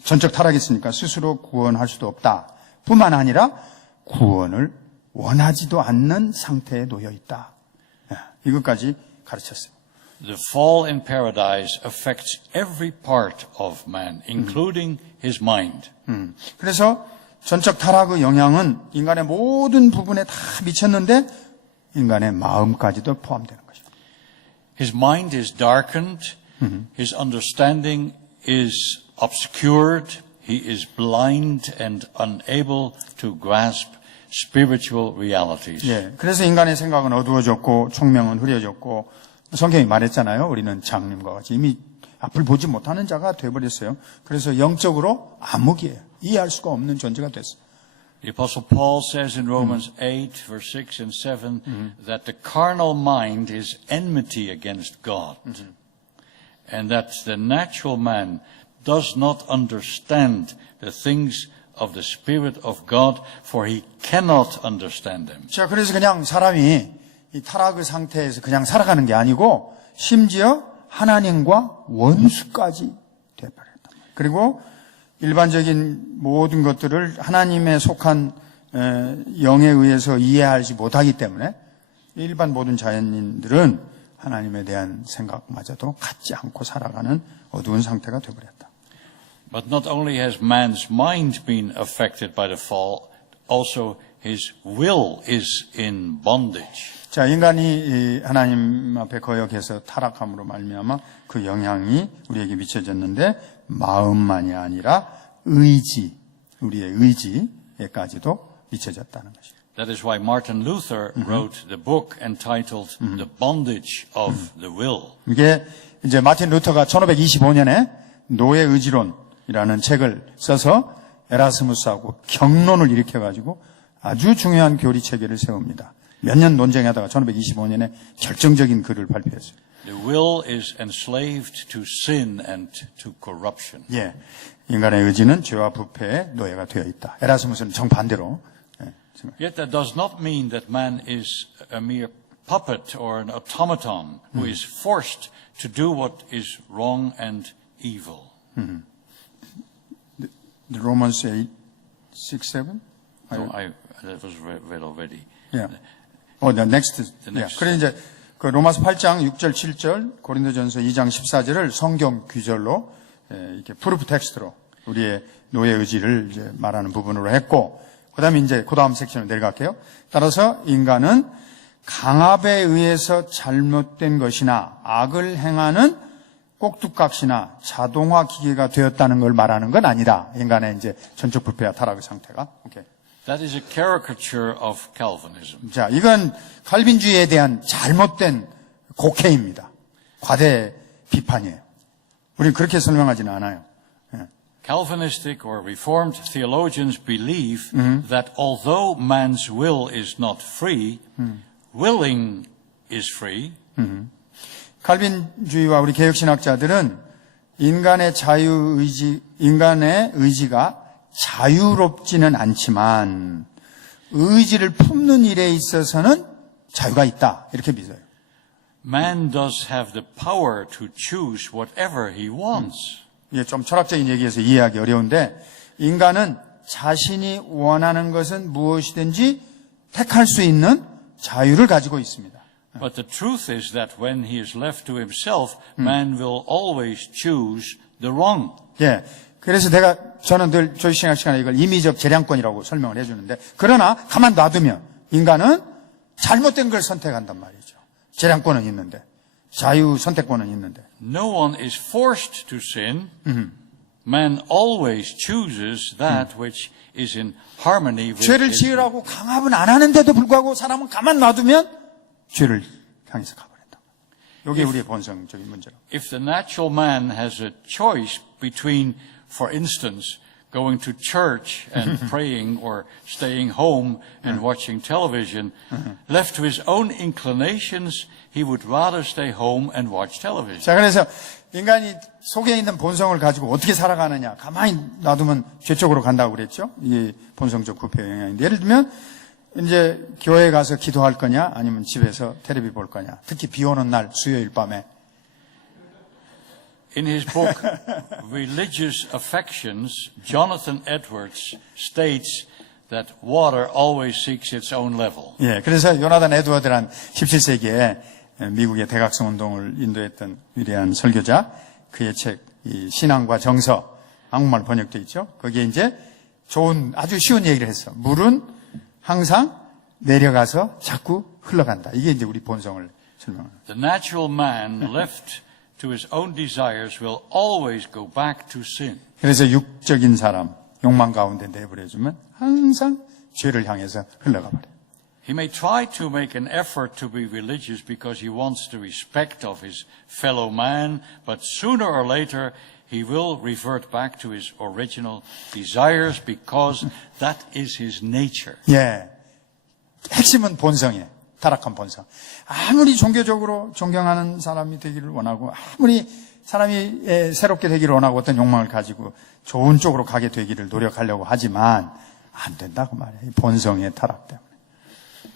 전적 타락했으니까 스스로 구원할 수도 없다. 뿐만 아니라 구원을 원하지도 않는 상태에 놓여 있다. 이것까지 가르쳤어요. The fall in paradise affects every part of man, including his mind. 그래서 전적 타락의 영향은 인간의 모든 부분에 다 미쳤는데 인간의 마음까지도 포함되는 것입니다. His mind is darkened, his understanding is obscured, he is blind and unable to grasp spiritual realities. 예, 그래서 인간의 생각은 어두워졌고 총명은 흐려졌고 성경이 말했잖아요. 우리는 장님과 같이 이미 앞을 보지 못하는 자가 되어버렸어요. 그래서 영적으로 암흑이에요. 이해할 수가 없는 존재가 됐어요. The Apostle Paul says in Romans 8, verse 6 and 7, that the carnal mind is enmity against God, and that the natural man does not understand the things of the Spirit of God, for he cannot understand them. 자, 그래서 그냥 사람이 이 타락의 상태에서 그냥 살아가는 게 아니고 심지어 하나님과 원수까지 되어버렸다. 그리고 일반적인 모든 것들을 하나님에 속한 영에 의해서 이해하지 못하기 때문에 일반 모든 자연인들은 하나님에 대한 생각마저도 갖지 않고 살아가는 어두운 상태가 되어버렸다. But not only has man's mind been affected by the fall, also his will is in bondage. 자, 인간이 하나님 앞에 거역해서 타락함으로 말미암아 그 영향이 우리에게 미쳐졌는데 마음만이 아니라 의지, 우리의 의지에까지도 미쳐졌다는 것입니다. That is why Martin Luther wrote the book entitled The Bondage of the Will. 이게 이제 마틴 루터가 1525년에 노예 의지론이라는 책을 써서 에라스무스하고 경론을 일으켜가지고 아주 중요한 교리 체계를 세웁니다. 몇 년 논쟁하다가 1525년에 결정적인 글을 발표했어요. The will is enslaved to sin and to corruption. 예, 인간의 의지는 죄와 부패의 노예가 되어 있다. 에라스무스는 정반대로. Yet that does not mean that man is a mere puppet or an automaton who is forced to do what is wrong and evil. The Romans 8, 6, 7? No, that was read already. Yeah. The next. The next. 그래 이제 그 로마서 8장 6절 7절 고린도전서 2장 14절을 성경 귀절로 이렇게 프루프 텍스트로 우리의 노예 의지를 이제 말하는 부분으로 했고 그다음에 이제 그다음 섹션으로 내려갈게요. 따라서 인간은 강압에 의해서 잘못된 것이나 악을 행하는 꼭두각시나 자동화 기계가 되었다는 걸 말하는 건 아니다. 인간의 이제 전적 부패와 타락의 상태가. 오케이. That is a caricature of Calvinism. 자, 이건 칼빈주의에 대한 잘못된 곡해입니다. 과대 비판이에요. 우리는 그렇게 설명하지는 않아요. Calvinistic or Reformed theologians believe that although man's will is not free, willing is free. 칼빈주의와 우리 개혁신학자들은 인간의 인간의 의지가 자유롭지는 않지만 의지를 품는 일에 있어서는 자유가 있다. 이렇게 믿어요. Man does have the power to choose whatever he wants. 이게 좀 철학적인 얘기에서 이해하기 어려운데 인간은 자신이 원하는 것은 무엇이든지 택할 수 있는 자유를 가지고 있습니다. But the truth is that when he is left to himself, man will always choose the wrong. 예. 그래서 저는 늘 조지신학 시간에 이걸 임의적 재량권이라고 설명을 해주는데, 그러나 가만 놔두면 인간은 잘못된 걸 선택한단 말이죠. 재량권은 있는데, 자유 선택권은 있는데. No one is forced to sin. Man always chooses that which is in harmony with 죄를 his 지으라고 강압은 안 하는데도 불구하고 사람은 가만 놔두면 죄를 향해서 가버린다. 이게 우리의 본성적인 문제로. If the natural man has a choice between, for instance, going to church and praying or staying home and watching television, left to his own inclinations, he would rather stay home and watch television. 자, 그래서 인간이 속에 있는 본성을 가지고 어떻게 살아가느냐. 가만히 놔두면 죄 쪽으로 간다고 그랬죠. 이게 본성적 구표 영향인데. 예를 들면 이제 교회에 가서 기도할 거냐 아니면 집에서 텔레비 볼 거냐. 특히 비 오는 날 수요일 밤에. In his book, Religious Affections, Jonathan Edwards states that water always seeks its own level. 예, 그래서 요나단 에드워드란 17세기에 미국의 대각성 운동을 인도했던 위대한 설교자, 그의 책, 이 신앙과 정서, 한국말 번역돼 있죠. 거기에 이제 아주 쉬운 얘기를 했어. 물은 항상 내려가서 자꾸 흘러간다. 이게 이제 우리 본성을 설명합니다. The natural man left to his own desires will always go back to sin. 그래서 육적인 사람, 욕망 가운데 내버려주면 항상 죄를 향해서 흘러가 버려요. He may try to make an effort to be religious because he wants the respect of his fellow man, but sooner or later he will revert back to his original desires because that is his nature. 예. 핵심은 본성이에요. 타락한 본성. 아무리 종교적으로 존경하는 사람이 되기를 원하고, 아무리 사람이 새롭게 되기를 원하고 어떤 욕망을 가지고 좋은 쪽으로 가게 되기를 노력하려고 하지만 안 된다고 말이에요. 이 본성의 타락 때문에.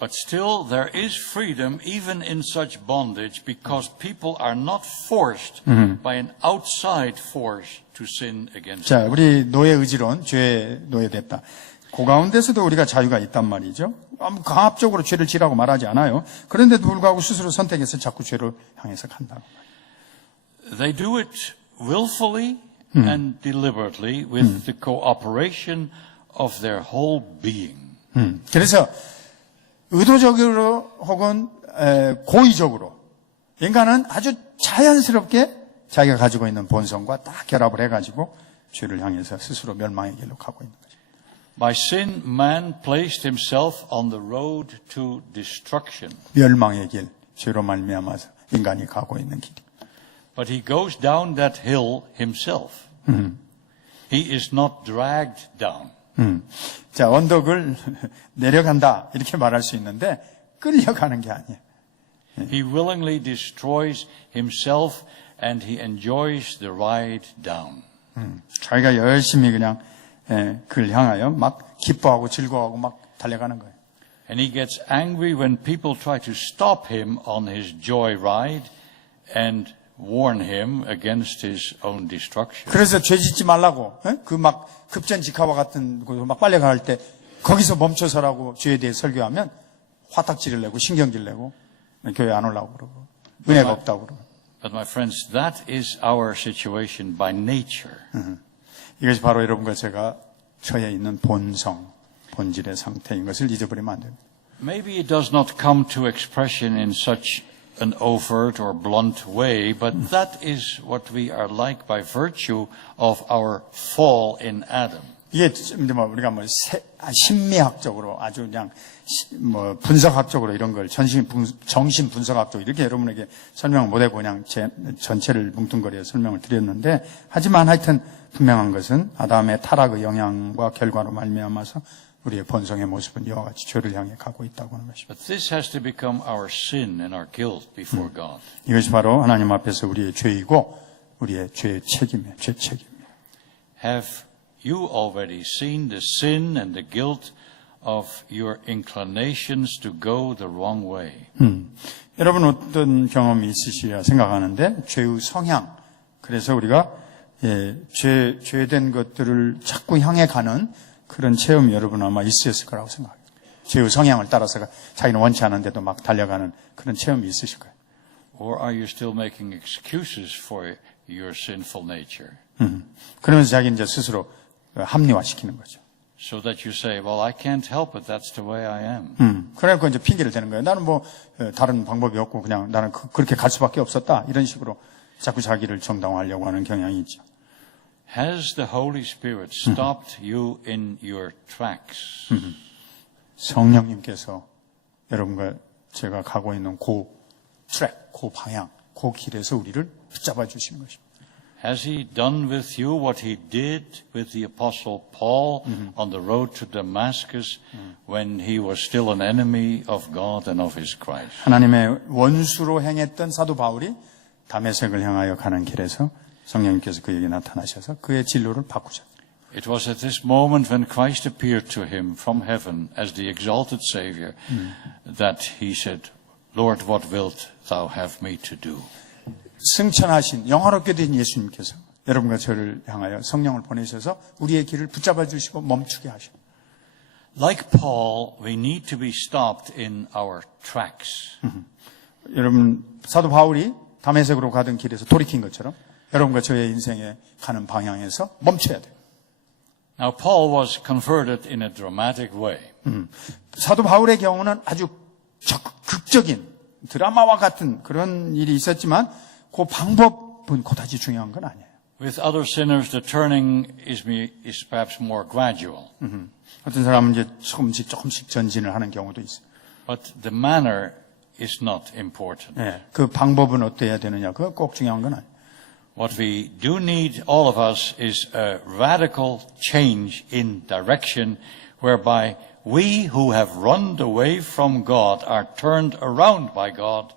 But still there is freedom even in such bondage because people are not forced by an outside force to sin against 자, God. 우리 노예 의지론, 죄에 노예됐다. 그 가운데서도 우리가 자유가 있단 말이죠. 강압적으로 죄를 지라고 말하지 않아요. 그런데도 불구하고 스스로 선택해서 자꾸 죄를 향해서 간다고. They do it willfully and deliberately with the cooperation of their whole being. 그래서 의도적으로 혹은 고의적으로 인간은 아주 자연스럽게 자기가 가지고 있는 본성과 딱 결합을 해가지고 죄를 향해서 스스로 멸망의 길로 가고 있는 거죠. By sin, man placed himself on the road to destruction. 멸망의 길, 죄로 말미암아서 인간이 가고 있는 길이. But he goes down that hill himself. He is not dragged down. 자, 언덕을 내려간다 이렇게 말할 수 있는데 끌려가는 게 아니에요. He willingly destroys himself and he enjoys the ride down. 자기가 열심히 그냥 그를 향하여 막 기뻐하고 즐거워하고 막 달려가는 거예요. And he gets angry when people try to stop him on his joy ride and warn him against his own destruction. 그래서 죄 짓지 말라고 그 막 급전직하와 같은 곳 막 빨려갈 때 거기서 멈춰서라고 죄에 대해 설교하면 화딱지를 내고 신경질 내고 교회 안 오려고 그러고 은혜가 없다고 그러고. But my friends, that is our situation by nature. 이것이 바로 여러분과 제가 처해 있는 본성, 본질의 상태인 것을 잊어버리면 안 됩니다. Maybe it does not come to expression in such an overt or blunt way, but that is what we are like by virtue of our fall in Adam. 이게 우리가 심리학적으로 아주 그냥 분석학적으로 이런 걸 정신 분석학적으로 이렇게 여러분에게 설명을 못하고 그냥 전체를 뭉뚱그려 설명을 드렸는데, 하지만 하여튼 분명한 것은 아담의 타락의 영향과 결과로 말미암아서 우리의 본성의 모습은 이와 같이 죄를 향해 가고 있다고 하는 것입니다. But this has to become our sin and our guilt before God. 이것이 바로 하나님 앞에서 우리의 죄이고 우리의 죄의 책임이에요. 죄 책임이에요. Have you already seen the sin and the guilt of your inclinations to go the wrong way? 여러분 어떤 경험이 있으시리라 생각하는데 죄의 성향, 그래서 우리가 죄된 것들을 자꾸 향해 가는 그런 체험이 여러분 아마 있으셨을 거라고 생각해요. 죄의 성향을 따라서 자기는 원치 않은데도 막 달려가는 그런 체험이 있으실 거예요. Or are you still making excuses for your sinful nature? 그러면서 자기 이제 스스로 합리화시키는 거죠. So that you say, well, I can't help it. That's the way I am. 그러니까 이제 핑계를 대는 거예요. 나는 뭐 다른 방법이 없고 그냥 나는 그렇게 갈 수밖에 없었다. 이런 식으로 자꾸 자기를 정당화하려고 하는 경향이 있죠. Has the Holy Spirit stopped you in your tracks? 성령님께서 여러분과 제가 가고 있는 그 트랙, 그 방향, 그 길에서 우리를 붙잡아 주시는 것입니다. Has he done with you what he did with the Apostle Paul on the road to Damascus when he was still an enemy of God and of his Christ? 하나님의 원수로 행했던 사도 바울이 다메섹을 향하여 가는 길에서 성령님께서 그에게 나타나셔서 그의 진로를 바꾸셨어요. It was at this moment when Christ appeared to him from heaven as the exalted Savior that he said, Lord, what wilt thou have me to do? 승천하신 영화롭게 된 예수님께서 여러분과 저를 향하여 성령을 보내셔서 우리의 길을 붙잡아 주시고 멈추게 하셔. Like Paul, we need to be stopped in our tracks. 여러분 사도 바울이 다메섹으로 가던 길에서 돌이킨 것처럼 여러분과 저의 인생에 가는 방향에서 멈춰야 돼요. Now, Paul was converted in a dramatic way. 사도 바울의 경우는 아주 극적인 드라마와 같은 그런 일이 있었지만 그 방법은 그다지 중요한 건 아니에요. With other sinners, the turning is perhaps more gradual. 어떤 사람은 이제 조금씩 전진을 하는 경우도 있어요. But the manner is not important. 네, 그 방법은 어때야 되느냐, 그거 꼭 중요한 건 아니에요. What we do need, all of us, is a radical change in direction whereby we who have run away from God are turned around by God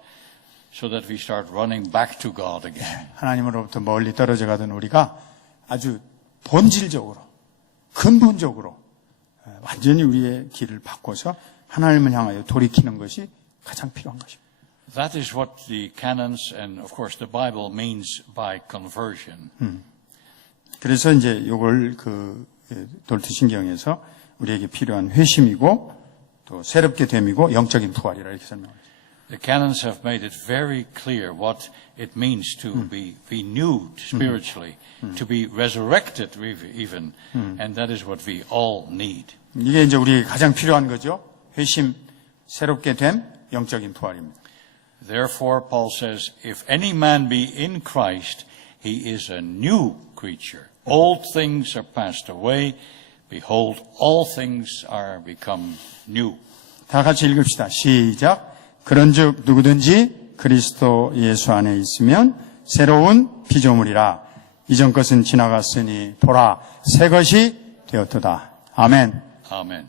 so that we start running back to God again. 하나님으로부터 멀리 떨어져 가던 우리가 아주 본질적으로, 근본적으로 완전히 우리의 길을 바꿔서 하나님을 향하여 돌이키는 것이 가장 필요한 것입니다. That is what the canons and, of course, the Bible means by conversion. 그래서 이제 이걸 돌트신경에서 우리에게 필요한 회심이고 또 새롭게 됨이고 영적인 부활이라 이렇게 설명합니다. The canons have made it very clear what it means to be renewed spiritually, to be resurrected even, and that is what we all need. 이게 이제 우리에게 가장 필요한 거죠. 회심, 새롭게 됨, 영적인 부활입니다. Therefore, Paul says, if any man be in Christ, he is a new creature. Old things are passed away. Behold, all things are become new. 다 같이 읽읍시다. 시작. 그런즉 누구든지 그리스도 예수 안에 있으면 새로운 피조물이라. 이전 것은 지나갔으니 보라 새 것이 되었도다. 아멘. Amen.